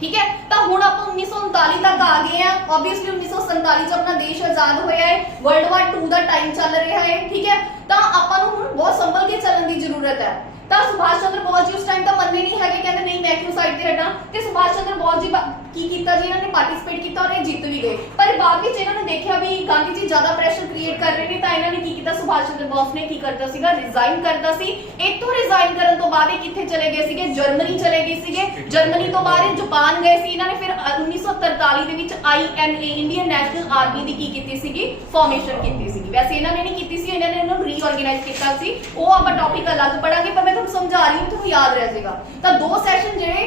ਠੀਕ ਹੈ ਤਾਂ ਹੁਣ ਆਪਾਂ 1939 ਤੱਕ ਆ ਗਏ ਆ ਆਬਵੀਅਸਲੀ 1947 ਚ ਆਪਣਾ ਦੇਸ਼ ਆਜ਼ਾਦ ਹੋਇਆ ਹੈ ਵਰਲਡ ਵਾਰ 2 ਦਾ ਟਾਈਮ ਚੱਲ ਰਿਹਾ ਹੈ ਠੀਕ ਹੈ ਤਾਂ ਆਪਾਂ ਨੂੰ ਹੁਣ ਬਹੁਤ ਸੰਭਲ ਕੇ ਚੱਲਣ ਦੀ ਜ਼ਰੂਰਤ ਹੈ ਤਾਂ ਸੁਭਾਸ਼ ਚੰਦਰ ਬੋਸ ਜੀ ਉਸ ਟਾਈਮ ਤਾਂ ਮੰਨੇ ਨਹੀਂ ਹੈਗੇ, ਕਹਿੰਦੇ ਨਹੀਂ ਮੈਂ ਕਿਉਂ ਸਾਈਡ ਤੇ ਹਟਾਂ, ਤੇ ਸੁਭਾਸ਼ ਚੰਦਰ ਬੋਸ ਜੀ ਕੀ ਕੀਤਾ ਜੀ, ਇਹਨਾਂ ਨੇ ਪਾਰਟਿਸਿਪੇਟ ਕੀਤਾ ਔਰ ਇਹ ਜਿੱਤ ਵੀ ਗਏ। ਪਰ ਬਾਅਦ ਵਿੱਚ ਇਹਨਾਂ ਨੇ ਦੇਖਿਆ ਵੀ ਗਾਂਧੀ ਜੀ ਜ਼ਿਆਦਾ ਪ੍ਰੈਸ਼ਰ ਕ੍ਰੀਏਟ ਕਰ ਰਹੇ ਨੇ, ਤਾਂ ਇਹਨਾਂ ਨੇ ਕੀ ਕੀਤਾ, ਸੁਭਾਸ਼ ਚੰਦਰ ਬੋਸ ਨੇ ਕੀ ਕਰਦਾ ਸੀਗਾ, ਰਿਜ਼ਾਈਨ ਕਰਦਾ ਸੀ। ਇੱਥੋਂ ਰਿਜ਼ਾਈਨ ਕਰਨ ਤੋਂ ਬਾਅਦ ਇਹ ਕਿੱਥੇ ਚਲੇ ਗਏ ਸੀਗੇ, ਜਰਮਨੀ ਚਲੇ ਗਏ ਸੀਗੇ। ਜਰਮਨੀ ਤੋਂ ਬਾਅਦ ਇਹ ਜਾਪਾਨ ਗਏ ਸੀ। ਇਹਨਾਂ ਨੇ ਫਿਰ 1943 ਦੇ ਵਿੱਚ INA ਇੰਡੀਅਨ ਨੈਸ਼ਨਲ ਆਰਮੀ ਦੀ ਕੀ ਕੀਤੀ ਸੀਗੀ, ਫਾਰਮੇਸ਼ਨ ਕੀਤੀ ਸੀਗੀ। ਵੈਸੇ ਇਹਨਾਂ ਨੇ ਨਹੀਂ ਕੀਤੀ ਸੀ, ਇਹਨਾਂ ਨੇ ਉਹਨੂੰ ਰੀਆਰਗੇਨਾਈਜ਼ ਕੀਤਾ ਸੀ, ਉਹ ਆਪਾਂ ਟੌਪਿਕ ਅਲੱਗ ਪੜਾਂਗੇ, ਪਰ ਮੈਂ ਤੁਹਾਨੂੰ ਸਮਝਾ ਰਹੀ ਹਾਂ, ਤੁਹਾਨੂੰ ਯਾਦ ਰਹਿ ਜਾਏਗਾ। ਤਾਂ ਦੋ ਸੈਸ਼ਨ ਜਿਹੜੇ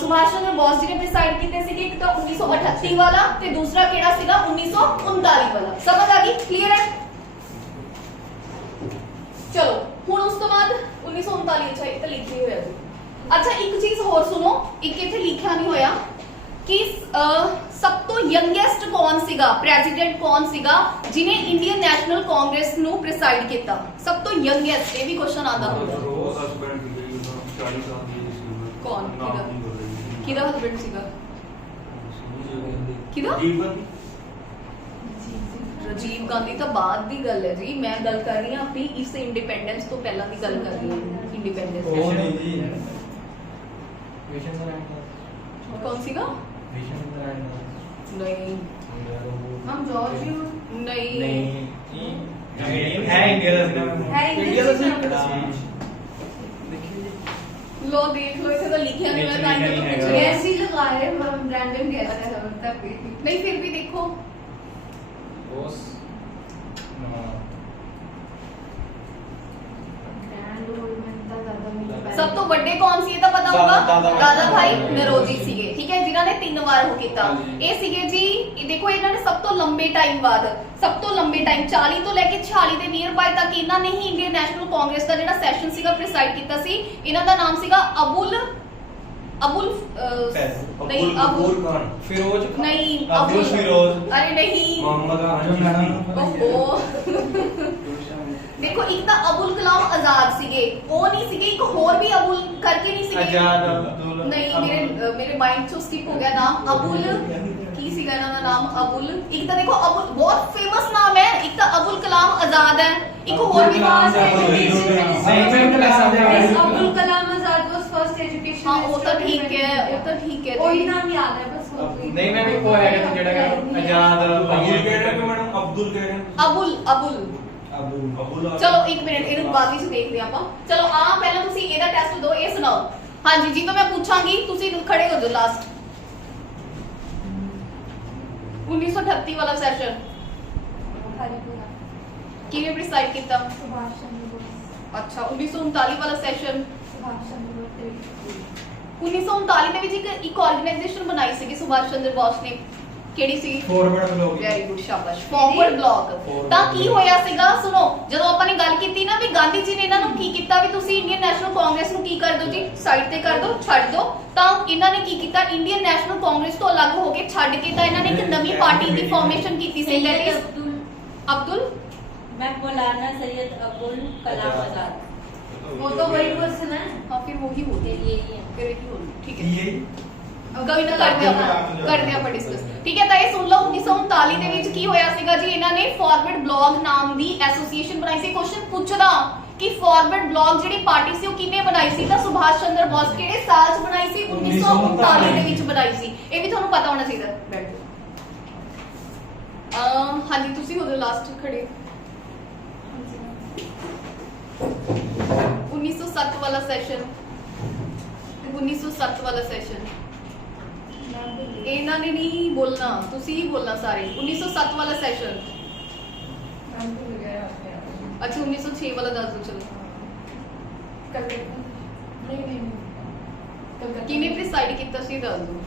ਸੁਭਾਸ਼ ਚੰਦਰ ਬੋਸ ਜੀ ਨੇ ਡਿਸਾਈਡ ਕੀਤੇ ਸੀਗੇ, ਇੱਕ ਤਾਂ 1938 ਵਾਲਾ ਤੇ ਦੂਸਰਾ ਕਿਹੜਾ ਸੀਗਾ 1939 ਵਾਲਾ। ਸਮਝ ਆ ਗਈ, ਕਲੀਅਰ ਹੈ? ਚਲੋ ਹੁਣ ਉਸ ਤੋਂ ਬਾਅਦ 1939 ਅੱਛਾ ਇਹ ਤਾਂ ਲਿਖਿਆ ਹੋਇਆ ਜੀ। ਅੱਛਾ ਇੱਕ ਚੀਜ਼ ਹੋਰ ਸੁਣੋ, ਇੱਕ ਇੱਥੇ ਲਿਖਿਆ ਨਹੀਂ ਹੋਇਆ ਕਿ ਸਭ ਤੋਂ ਯੰਗੈਸਟ ਕੌਣ ਸੀਗਾ, ਪ੍ਰੈਜ਼ੀਡੈਂਟ ਕੌਣ ਸੀਗਾ ਜਿਨੇ ਇੰਡੀਅਨ ਨੈਸ਼ਨਲ ਕਾਂਗਰਸ ਨੂੰ ਪ੍ਰੈਸਾਈਡ ਕੀਤਾ। ਸਭ ਤੋਂ ਯੰਗੈਸਟ, ਇਹ ਵੀ ਕੁਐਸਚਨ ਆਉਂਦਾ ਹੁੰਦਾ। ਉਹ ਹਸਬੈਂਡ ਦੀ 40 ਸਾਲ ਦੀ ਸੀ। ਕੌਣ? ਕਿਹਦਾ ਹਸਬੈਂਡ ਸੀਗਾ? ਕਿਹਦਾ? ਰਾਜੀਵ ਗਾਂਧੀ ਤਾਂ ਬਾਅਦ ਦੀ ਗੱਲ ਹੈ ਜੀ, ਮੈਂ ਗੱਲ ਕਰ ਰਹੀ ਹਾਂ ਆਪਣੀ ਇਸ ਇੰਡੀਪੈਂਡੈਂਸ ਤੋਂ ਪਹਿਲਾਂ ਦੀ ਗੱਲ ਕਰ ਰਹੀ ਹਾਂ। ਇੰਡੀਪੈਂਡੈਂਸ ਉਹ ਨਹੀਂ ਜੀ, ਕੌਣ ਸੀਗਾ? ਨਹੀਂ हम जॉर्ज ਨਹੀਂ ਹੈ ਇੰਡੀਆ ਦਾ ਸੀਗਾ। ਇੰਡੀਆ ਦਾ ਸੀ। ਲੋ ਦੇਖ ਲੋ, ਇੱਥੇ ਤਾਂ ਲਿਖਿਆ ਨਹੀਂ ਹੋਇਆ, ਤਾਂ ਹੀ ਤਾਂ ਪੁੱਛ ਰਹੀ ਹਾਂ। ऐसे ही लगाए हम रैंडम गैस है हम तक ਨਹੀਂ ਫਿਰ ਵੀ ਦੇਖੋ ਬੋਸ ਸਭ ਤੋਂ ਵੱਡੇ ਕੌਣ ਸੀ, ਇਹ ਤਾਂ ਪਤਾ ਹੋਊਗਾ, ਦਾਦਾ ਭਾਈ ਨਰੋਜੀ ਸੀਗੇ। ਠੀਕ ਹੈ, ਜਿਨ੍ਹਾਂ ਨੇ 3 ਵਾਰ ਉਹ ਕੀਤਾ। ਇਹ ਸੀਗੇ ਜੀ, ਇਹ ਦੇਖੋ ਇਹਨਾਂ ਨੇ ਸਭ ਤੋਂ ਲੰਬੇ ਟਾਈਮ ਬਾਅਦ, ਸਭ ਤੋਂ ਲੰਬੇ ਟਾਈਮ 40 ਤੋਂ ਲੈ ਕੇ 46 ਦੇ ਨੀਅਰ ਬਾਈ ਤੱਕ ਇਹਨਾਂ ਨੇ ਹੀ ਇੰਡੀਅਨ ਨੈਸ਼ਨਲ ਕਾਂਗਰਸ ਦਾ ਜਿਹੜਾ ਸੈਸ਼ਨ ਸੀਗਾ ਪ੍ਰੀਸਾਈਡ ਕੀਤਾ ਸੀ। ਇਹਨਾਂ ਦਾ ਨਾਮ ਸੀਗਾ ਅਬੁਲ ਨਹੀਂ ਅਬੁਲ ਖਾਨ, ਫਿਰੋਜ਼ ਨਹੀਂ ਅਬਦੁਲ ਫਿਰੋਜ਼, ਅਰੇ ਨਹੀਂ ਮੁਹੰਮਦ ਆਜੋ ਮੈਡਮ। ਓਹੋ ਦੇਖੋ ਇੱਕ ਤਾਂ ਅਬੁਲ ਕਲਾਮ ਆਜ਼ਾਦ ਸੀਗੇ, ਉਹ ਨਹੀਂ ਸੀਗੇ, ਇੱਕ ਹੋਰ ਵੀ ਅਬੁਲ ਕਰਕੇ ਨਹੀਂ ਸੀਗੇ। ਆਜ਼ਾਦ ਅਬਦੁਲ ਨਹੀਂ ਮੇਰੇ ਮਾਈਂਡ ਚੋਂ ਸਕਿਪ ਹੋ ਗਿਆ ਨਾਮ। ਅਬੁਲ ਕੀ ਸੀਗਾ ਇਹਨਾਂ ਦਾ ਨਾਮ? ਅਬੁਲ। ਇੱਕ ਤਾਂ ਦੇਖੋ ਅਬੁਲ ਬਹੁਤ ਫੇਮਸ ਨਾਮ ਹੈ, ਇੱਕ ਤਾਂ ਅਬੁਲ ਕਲਾਮ ਆਜ਼ਾਦ ਹੈ, ਇੱਕ ਹੋਰ ਵੀ ਨਾਮ ਹੈ। Abdul Kalam Azad was first education ਹਾਂ ਉਹ ਤਾਂ ਠੀਕ ਹੈ, ਉਹ ਤਾਂ ਠੀਕ ਹੈ वही ਜੀ। नाम याद है बस ਨਹੀਂ ਮੈਂ ਵੀ ਉਹ ਹੈਗਾ ਜਿਹੜਾ ਆਜ਼ਾਦ ਅਬਦੁਲ ਕਹਿ ਰਹੇ ਕਿ ਮੈਡਮ ਅਬਦੁਲ ਕਹਿ ਰਹੇ ਅਬੁਲ ਅਬੁਲ ਅਬਦੁਲ ਚਲੋ ਇੱਕ ਮਿੰਟ, ਇਹਨੂੰ ਬਾਅਦ ਵਿੱਚ ਦੇਖਦੇ ਆਪਾਂ। ਚਲੋ ਆ ਪਹਿਲਾਂ ਤੁਸੀਂ ਇਹਦਾ ਟੈਸਟ ਦਿਓ, ਇਹ ਸੁਣਾਓ। ਹਾਂਜੀ ਜੀ, ਤਾਂ ਮੈਂ ਪੁੱਛਾਂਗੀ, ਤੁਸੀਂ ਖੜੇ ਹੋ ਜਾਓ। ਲਾਸਟ 1938 ਵਾਲਾ ਸੈਸ਼ਨ हरिपुरा ਕਿਵੇਂ ਪ੍ਰੀਸਾਈਡ ਕੀਤਾ? सुभाष चंद्र बोस ਅੱਛਾ 1939 ਵਾਲਾ ਸੈਸ਼ਨ सुभाष चंद्र बोस 1939 ਦੇ ਵਿੱਚ ਇੱਕ ਆਰਗੇਨਾਈਜੇਸ਼ਨ ਬਣਾਈ ਸੀਗੀ ਸੁਭਾਸ਼ ਚੰਦਰ ਬੋਸ ਨੇ, ਕਿਹੜੀ ਸੀ? Forward bloc. ਵੈਰੀ ਗੁੱਡ, ਸ਼ਾਬਾਸ਼। Forward bloc. ਤਾਂ ਕੀ ਹੋਇਆ ਸੀਗਾ, ਸੁਣੋ, ਜਦੋਂ ਆਪਾਂ ਨੇ ਗੱਲ ਕੀਤੀ ਨਾ ਵੀ ਗਾਂਧੀ ਜੀ ਨੇ ਇਹਨਾਂ ਨੂੰ ਕੀ ਕੀਤਾ ਵੀ ਤੁਸੀਂ ਇੰਡੀਅਨ ਨੈਸ਼ਨਲ ਕਾਂਗਰਸ ਨੂੰ ਕੀ ਕਰ ਦਿਓ ਜੀ, ਸਾਈਡ ਤੇ ਕਰ ਦਿਓ, ਛੱਡ ਦਿਓ। ਤਾਂ ਇਹਨਾਂ ਨੇ ਕੀ ਕੀਤਾ, ਇੰਡੀਅਨ ਨੈਸ਼ਨਲ ਕਾਂਗਰਸ ਤੋਂ ਅਲੱਗ ਹੋ ਕੇ ਛੱਡ ਕੇ ਤਾਂ ਇਹਨਾਂ ਨੇ ਇੱਕ ਨਵੀਂ ਪਾਰਟੀ ਦੀ ਫਾਰਮੇਸ਼ਨ ਕੀਤੀ ਸੀ, ਦੈਟ ਇਜ਼ ਅਬਦੁਲ मौलाना सैयद अब्दुल कलाम आजाद। वो तो वही क्वेश्चन है। हाँ फिर वही होती है, यही है। फिर यही होती है, ठीक है। ਇਹ ਕਵੀ ਨਾ ਕਰਦੇ ਆਪਾਂ ਡਿਸਕਸ। ਠੀਕ ਹੈ, ਤਾਂ ਇਹ ਸੁਣ ਲਓ 1939 ਦੇ ਵਿੱਚ ਕੀ ਹੋਇਆ ਸੀਗਾ ਜੀ, ਇਹਨਾਂ ਨੇ ਫਾਰਵਰਡ ਬਲੌਗ ਨਾਮ ਦੀ ਐਸੋਸੀਏਸ਼ਨ ਬਣਾਈ ਸੀ। ਕੁਐਸਚਨ ਪੁੱਛਦਾ ਕਿ ਫਾਰਵਰਡ ਬਲੌਗ ਜਿਹੜੀ ਪਾਰਟੀ ਸੀ ਉਹ ਕਿੰਨੇ ਬਣਾਈ ਸੀ, ਤਾਂ ਸੁਭਾਸ਼ ਚੰਦਰ ਬੋਸ ਕਿਹੜੇ ਸਾਲ 'ਚ ਬਣਾਈ ਸੀ? 1939 ਦੇ ਵਿੱਚ ਬਣਾਈ ਸੀ। ਇਹ ਵੀ ਤੁਹਾਨੂੰ ਪਤਾ ਹੋਣਾ ਚਾਹੀਦਾ। ਬੈਠ ਜਾਓ। ਹਾਂਜੀ ਤੁਸੀਂ ਹੋ ਜਾਓ ਲਾਸਟ ਖੜੇ। 1907 ਵਾਲਾ ਸੈਸ਼ਨ, 1907 ਵਾਲਾ ਸੈਸ਼ਨ ਇਹਨਾਂ ਨੇ ਨਹੀਂ ਬੋਲਣਾ, ਤੁਸੀਂ ਹੀ ਬੋਲਣਾ ਸਾਰੇ। 1907 ਵਾਲਾ ਸੈਸ਼ਨ। ਅੱਛਾ 1906 ਵਾਲਾ ਦੱਸ ਦਿਓ। ਚਲੋ ਕਿਵੇਂ ਪ੍ਰੀਸਾਈਡ ਕੀਤਾ ਸੀ ਦੱਸ ਦਿਓ।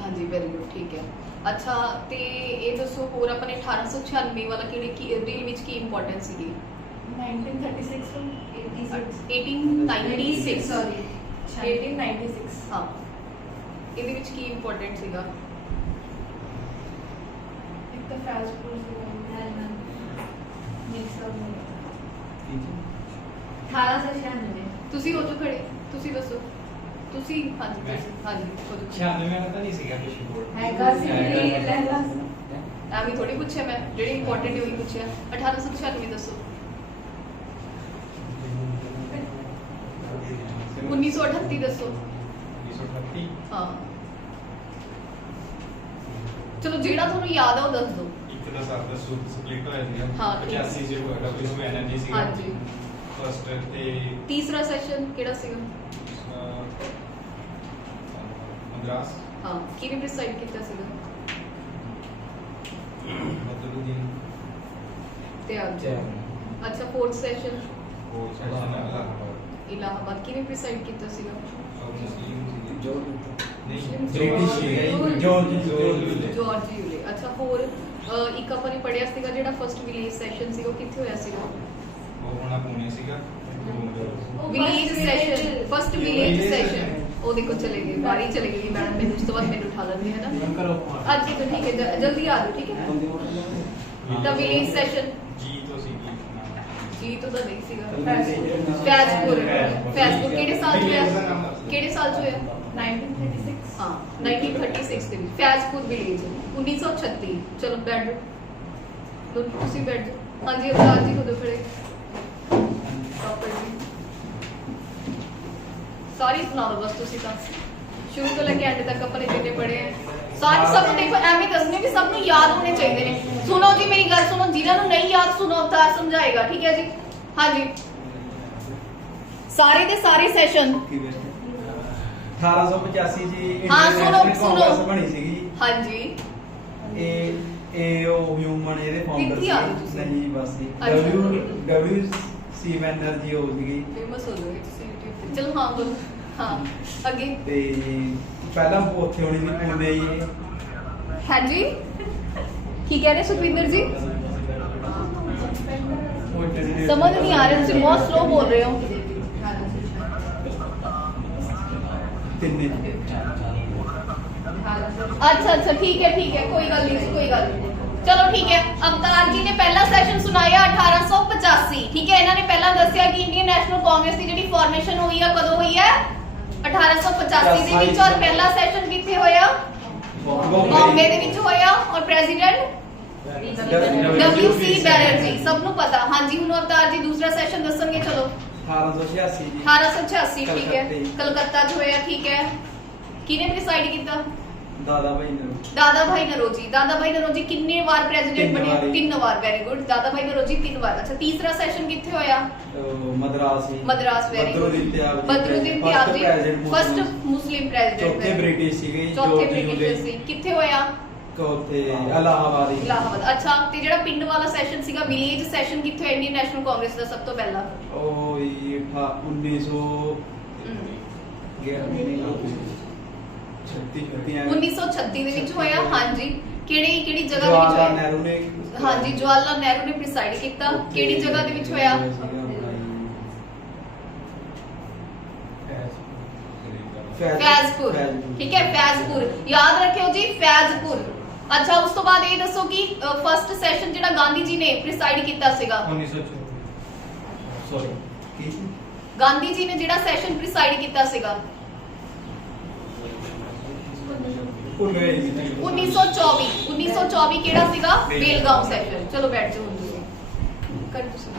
ਹਾਂਜੀ ਵੈਰੀ ਗੁੱਡ, ਠੀਕ ਹੈ। ਅੱਛਾ ਤੇ ਇਹ ਦੱਸੋ ਹੋਰ ਆਪਣੇ 1896 ਵਾਲਾ ਕਿਹੜੇ ਰੀਲ ਵਿੱਚ ਕੀ ਇੰਪੋਰਟੈਂਸ ਸੀਗੀ? 1936 1896 सॉरी 1896 ਹਾਂ, ਇਹਦੇ ਵਿੱਚ ਕੀ ਇੰਪੋਰਟੈਂਟ ਸੀਗਾ? एक तो फैजपुर से मिक्स अप हो गया 1896 ਤੁਸੀਂ ਹੋ ਜੋ ਖੜੇ, ਤੁਸੀਂ ਦੱਸੋ। ਤੁਸੀਂ ਹਾਂਜੀ ਤੁਸੀਂ ਹਾਂਜੀ ਖੁਦ 96 ਵਾਲਾ ਤਾਂ ਨਹੀਂ ਸੀਗਾ ਪਿਛਲੀ ਬੋਰਡ। हैगा सी लहला ਐਵੇਂ ਥੋੜੀ ਪੁੱਛਿਆ ਮੈਂ, ਜਿਹੜੀ ਇੰਪੋਰਟੈਂਟ ਉਹੀ ਪੁੱਛਿਆ। 1896 ਦੱਸੋ। 1938 ਦੱਸੋ। 1938 ਹਾਂ ਚਲੋ ਜਿਹੜਾ ਤੁਹਾਨੂੰ ਯਾਦ ਆ ਉਹ ਦੱਸ ਦਿਓ। ਇੱਕ ਤਾਂ ਸਰ ਦਾ ਸਪਲਿਟ ਹੋਇਆ ਸੀਗਾ ਹਾਂ, 85 ਚ ਡਬਲਯੂ ਐਨਰਜੀ ਸੀਗਾ ਹਾਂਜੀ। ਫਸਟ ਤੇ ਤੀਸਰਾ ਸੈਸ਼ਨ ਕਿਹੜਾ ਸੀਗਾ? ਮਦਰਾਸ ਹਾਂ ਕਿਹਨੇ ਡਿਸਾਈਡ ਕੀਤਾ ਸੀਗਾ? ਬਦਰੁਦੀਨ ਤੇ ਆਪ ਅੱਛਾ ਫੋਰਥ ਸੈਸ਼ਨ ਉਹ ਸੈਸ਼ਨ ਅਲਾਹਾਬਾਦ ਇਲਾਹਾਬਾਦ ਕਿਹਨੇ ਡਿਸਾਈਡ ਕੀਤਾ ਸੀਗਾ? ਮੁਸਲਿਮ ਸੀਗੇ ਜੋ ਨਹੀਂ ਬ੍ਰਿਟਿਸ਼ ਸੀਗਾ ਜੋਰਜ ਜਾਰਜ ਯੂਲੇ। ਅੱਛਾ ਹੋਰ ਇੱਕ ਆਪਾਂ ਨੇ ਪੜਿਆ ਸੀਗਾ ਜਿਹੜਾ ਫਸਟ ਵਿਲੇਜ ਸੈਸ਼ਨ ਸੀਗਾ ਉਹ ਕਿੱਥੇ ਹੋਇਆ ਸੀਗਾ? ਉਹ ਹੋਣਾ ਪੁਣੇ ਸੀਗਾ village session first village session ਉਹ ਦੇਖੋ ਚਲੇ ਗਏ ਬਾਰੀ ਚਲੇ ਗਈ ਮੈਡਮ ਨੇ, ਉਸ ਤੋਂ ਬਾਅਦ ਮੈਨੂੰ ਉਠਾ ਲੈਂਦੇ ਹੈ ਨਾ। ਕਰੋ ਅੱਜ ਤਾਂ ਠੀਕ ਹੈ ਜਲਦੀ ਆ ਜਾਓ ਠੀਕ ਹੈ। ਤਾਂ ਵਿਲੇਜ ਸੈਸ਼ਨ ਜੀ ਤੋਂ ਸੀਗੀ ਜੀ ਤੋਂ ਤਾਂ ਨਹੀਂ ਸੀਗਾ। ਫੈਜ਼ਪੁਰ ਫੈਜ਼ਪੁਰ ਕਿਹੜੇ ਸਾਲ ਚ ਹੋਇਆ? ਕਿਹੜੇ ਸਾਲ ਚ ਹੋਇਆ? 1936 ਹਾਂ 1936 ਦੇ ਵਿੱਚ ਫੈਜ਼ਪੁਰ ਵਿਲੇਜ 1936। ਚਲੋ ਬੈਠ ਜਾਓ ਤੁਸੀਂ ਬੈਠ ਜਾਓ। ਹਾਂਜੀ ਅਵਤਾਰ ਜੀ ਖੁਦ ਖੜੇ ਪ੍ਰੋਪਰ ਜੀ ਸਾਰੀ ਸੁਣਾ ਦਿਓ ਬਸ ਤੁਸੀਂ ਤਾਂ ਸ਼ੁਰੂ ਤੋਂ ਲੈ ਕੇ ਐਂਡ ਤੱਕ ਆਪਣੇ ਜਿੰਨੇ ਪੜ੍ਹੇ ਆ ਸਾਰੇ ਸਭ ਨੂੰ ਦੇਖੋ ਐਵੇਂ ਦੱਸਣੇ ਵੀ ਸਭ ਨੂੰ ਯਾਦ ਹੋਣੇ ਚਾਹੀਦੇ ਨੇ। ਸੁਣੋ ਜੀ ਮੇਰੀ ਗੱਲ ਸੁਣੋ, ਜਿਨ੍ਹਾਂ ਨੂੰ ਨਹੀਂ ਯਾਦ ਸੁਣੋ ਅਵਤਾਰ ਸਮਝਾਏਗਾ ਠੀਕ ਹੈ ਜੀ। ਹਾਂਜੀ ਸਾਰੇ ਦੇ ਸਾਰੇ ਸੈਸ਼ਨ 1885 ਜੀ ਹਾਂ, ਸੁਣੋ, ਇੰਟਰਨੈਸ਼ਨਲ ਸੁਣੋ। ਕਾਂਗਰਸ ਬਣੀ ਸੀਗੀ। ਹਾਂਜੀ ਇਹ ਉਹ ਹਿਊਮਨ ਇਹਦੇ ਫਾਊਂਡਰ ਕਿੱਥੇ ਆ ਗਏ ਤੁਸੀਂ? ਨਹੀਂ ਜੀ ਬਸ ਜੀ ਅੱਛਾ। ਡਬਲਯੂ ਸੀ ਮੈਨਰਜੀ ਹੋ ਸੀਗੀ ਫੇਮਸ ਹੋ ਜਾਓਗੇ ਤੁਸੀਂ YouTube ਤੇ। ਚਲੋ ਹਾਂ ਬੋਲੋ ਹਾਂ ਅੱਗੇ। ਤੇ ਪਹਿਲਾਂ ਉੱਥੇ ਹੋਣੀ ਸੀ ਪੁਣੇ ਜੀ। ਹਾਂਜੀ ਕੀ ਕਹਿ ਰਹੇ ਸੁਖਵਿੰਦਰ ਜੀ? ਸਮਝ ਨਹੀਂ ਆ ਰਿਹਾ, ਤੁਸੀਂ ਬਹੁਤ ਸਲੋ ਬੋਲ ਰਹੇ ਹੋ। ਤਿੰਨੇ ਅੱਛਾ ਠੀਕ ਹੈ ਕੋਈ ਗੱਲ ਨਹੀਂ ਕੋਈ ਗੱਲ ਨਹੀਂ। ਚਲੋ ਠੀਕ ਹੈ ਅਵਤਾਰ ਜੀ ਨੇ ਪਹਿਲਾ ਸੈਸ਼ਨ ਸੁਣਾਇਆ 1885 ਠੀਕ ਹੈ। ਇਹਨਾਂ ਨੇ ਪਹਿਲਾਂ ਦੱਸਿਆ ਕਿ ਇੰਡੀਅਨ ਨੈਸ਼ਨਲ ਕਾਂਗਰਸ ਦੀ ਜਿਹੜੀ ਫਾਰਮੇਸ਼ਨ ਹੋਈ ਆ ਕਦੋਂ ਹੋਈ ਹੈ? 1885 ਦੇ ਵਿੱਚ। ਔਰ ਪਹਿਲਾ ਸੈਸ਼ਨ ਕਿੱਥੇ ਹੋਇਆ? ਬੰਬੇ ਦੇ ਵਿੱਚ ਹੋਇਆ। ਔਰ ਪ੍ਰੈਜ਼ੀਡੈਂਟ WC ਬੈਨਰਜੀ ਸਭ ਨੂੰ ਪਤਾ। ਹਾਂਜੀ ਹੁਣ ਅਵਤਾਰ ਜੀ ਦੂਸਰਾ ਸੈਸ਼ਨ ਦੱਸਣਗੇ। ਚਲੋ 1886 ਜੀ 1886 ਠੀਕ ਹੈ ਕਲਕੱਤੇ। ਕਲਕੱਤਾ 'ਚ ਹੋਇਆ ਠੀਕ ਹੈ। ਕਿਹਨੇ ਡਿਸਾਈਡ ਕੀਤਾ? ਦਾਦਾ ਭਾਈ ਨੇ ਦਾਦਾ ਭਾਈ ਨਰੋਜੀ। ਦਾਦਾ ਭਾਈ ਨਰੋਜੀ ਕਿੰਨੇ ਵਾਰ ਪ੍ਰੈਜ਼ੀਡੈਂਟ ਤਿੰਨ ਬਣੇ? ਵਾਰੀ। 3 ਵਾਰ। Very good. ਦਾਦਾ ਭਾਈ ਨਰੋਜੀ 3 ਵਾਰ। ਅੱਛਾ ਤੀਸਰਾ ਸੈਸ਼ਨ ਕਿੱਥੇ ਹੋਇਆ? ਮਦਰਾਸ ਜੀ Madras. Very good. Badruddin Tyab ji Badruddin Tyab ji first Muslim president. ਚੌਥੇ ਬ੍ਰਿਟਿਸ਼ ਸੀਗੇ ਚੌਥੇ ਜੋਰਜ ਬ੍ਰਿਟਿਸ਼ ਯੂਲੇ। ਸੀ। ਕਿੱਥੇ ਹੋਇਆ? ਉੱਥੇ ਇਲਾਹਾਬਾਦ ਹੀ। ਇਲਾਹਾਬਾਦ। ਅੱਛਾ ਤੇ ਜਿਹੜਾ ਪਿੰਡ ਵਾਲਾ ਸੈਸ਼ਨ ਸੀਗਾ ਵਿਲੇਜ ਸੈਸ਼ਨ ਕਿੱਥੇ ਹੋਇਆ ਇੰਡੀਅਨ ਨੈਸ਼ਨਲ ਕਾਂਗਰਸ ਦਾ ਸਭ ਤੋਂ ਪਹਿਲਾਂ? ਉਹ ਹੀ 1936 ਦੇ ਵਿੱਚ ਹੋਇਆ। ਹਾਂਜੀ ਕਿਹੜੀ ਜਗ੍ਹਾ ਦੇ ਵਿੱਚ ਜਵਾਹਰ ਲਾਲ ਹੋਇਆ? ਨਹਿਰੂ ਨੇ ਹਾਂਜੀ ਜਵਾਹਰ ਲਾਲ ਨਹਿਰੂ ਨੇ ਪ੍ਰੀਸਾਈਡ ਕੀਤਾ। ਕਿਹੜੀ ਜਗ੍ਹਾ ਦੇ ਵਿੱਚ ਹੋਇਆ? ਫੈਜ਼ਪੁਰ। ਠੀਕ ਹੈ ਫੈਜ਼ਪੁਰ ਯਾਦ ਰੱਖਿਓ ਜੀ ਫੈਜ਼ਪੁਰ। ਅੱਛਾ ਉਸ ਤੋਂ ਬਾਅਦ ਇਹ ਦੱਸੋ ਕਿ ਫਸਟ ਸੈਸ਼ਨ ਜਿਹੜਾ ਗਾਂਧੀ ਜੀ ਨੇ ਪ੍ਰੀਸਾਈਡ ਕੀਤਾ ਸੀਗਾ? 1904 ਸੌਰੀ ਕੀ ਗਾਂਧੀ ਜੀ ਨੇ ਜਿਹੜਾ ਸੈਸ਼ਨ ਪ੍ਰੀਸਾਈਡ ਕੀਤਾ ਸੀਗਾ? ਭੁੱਲ ਗਏ ਜੀ 1924 ਕਿਹੜਾ ਸੀਗਾ? ਬੇਲਗਾਮ ਸੈਸ਼ਨ। ਚਲੋ ਬੈਠ ਜਾਓ ਹੁਣ ਤੁਸੀਂ ਕਰ ਤੁਸੀਂ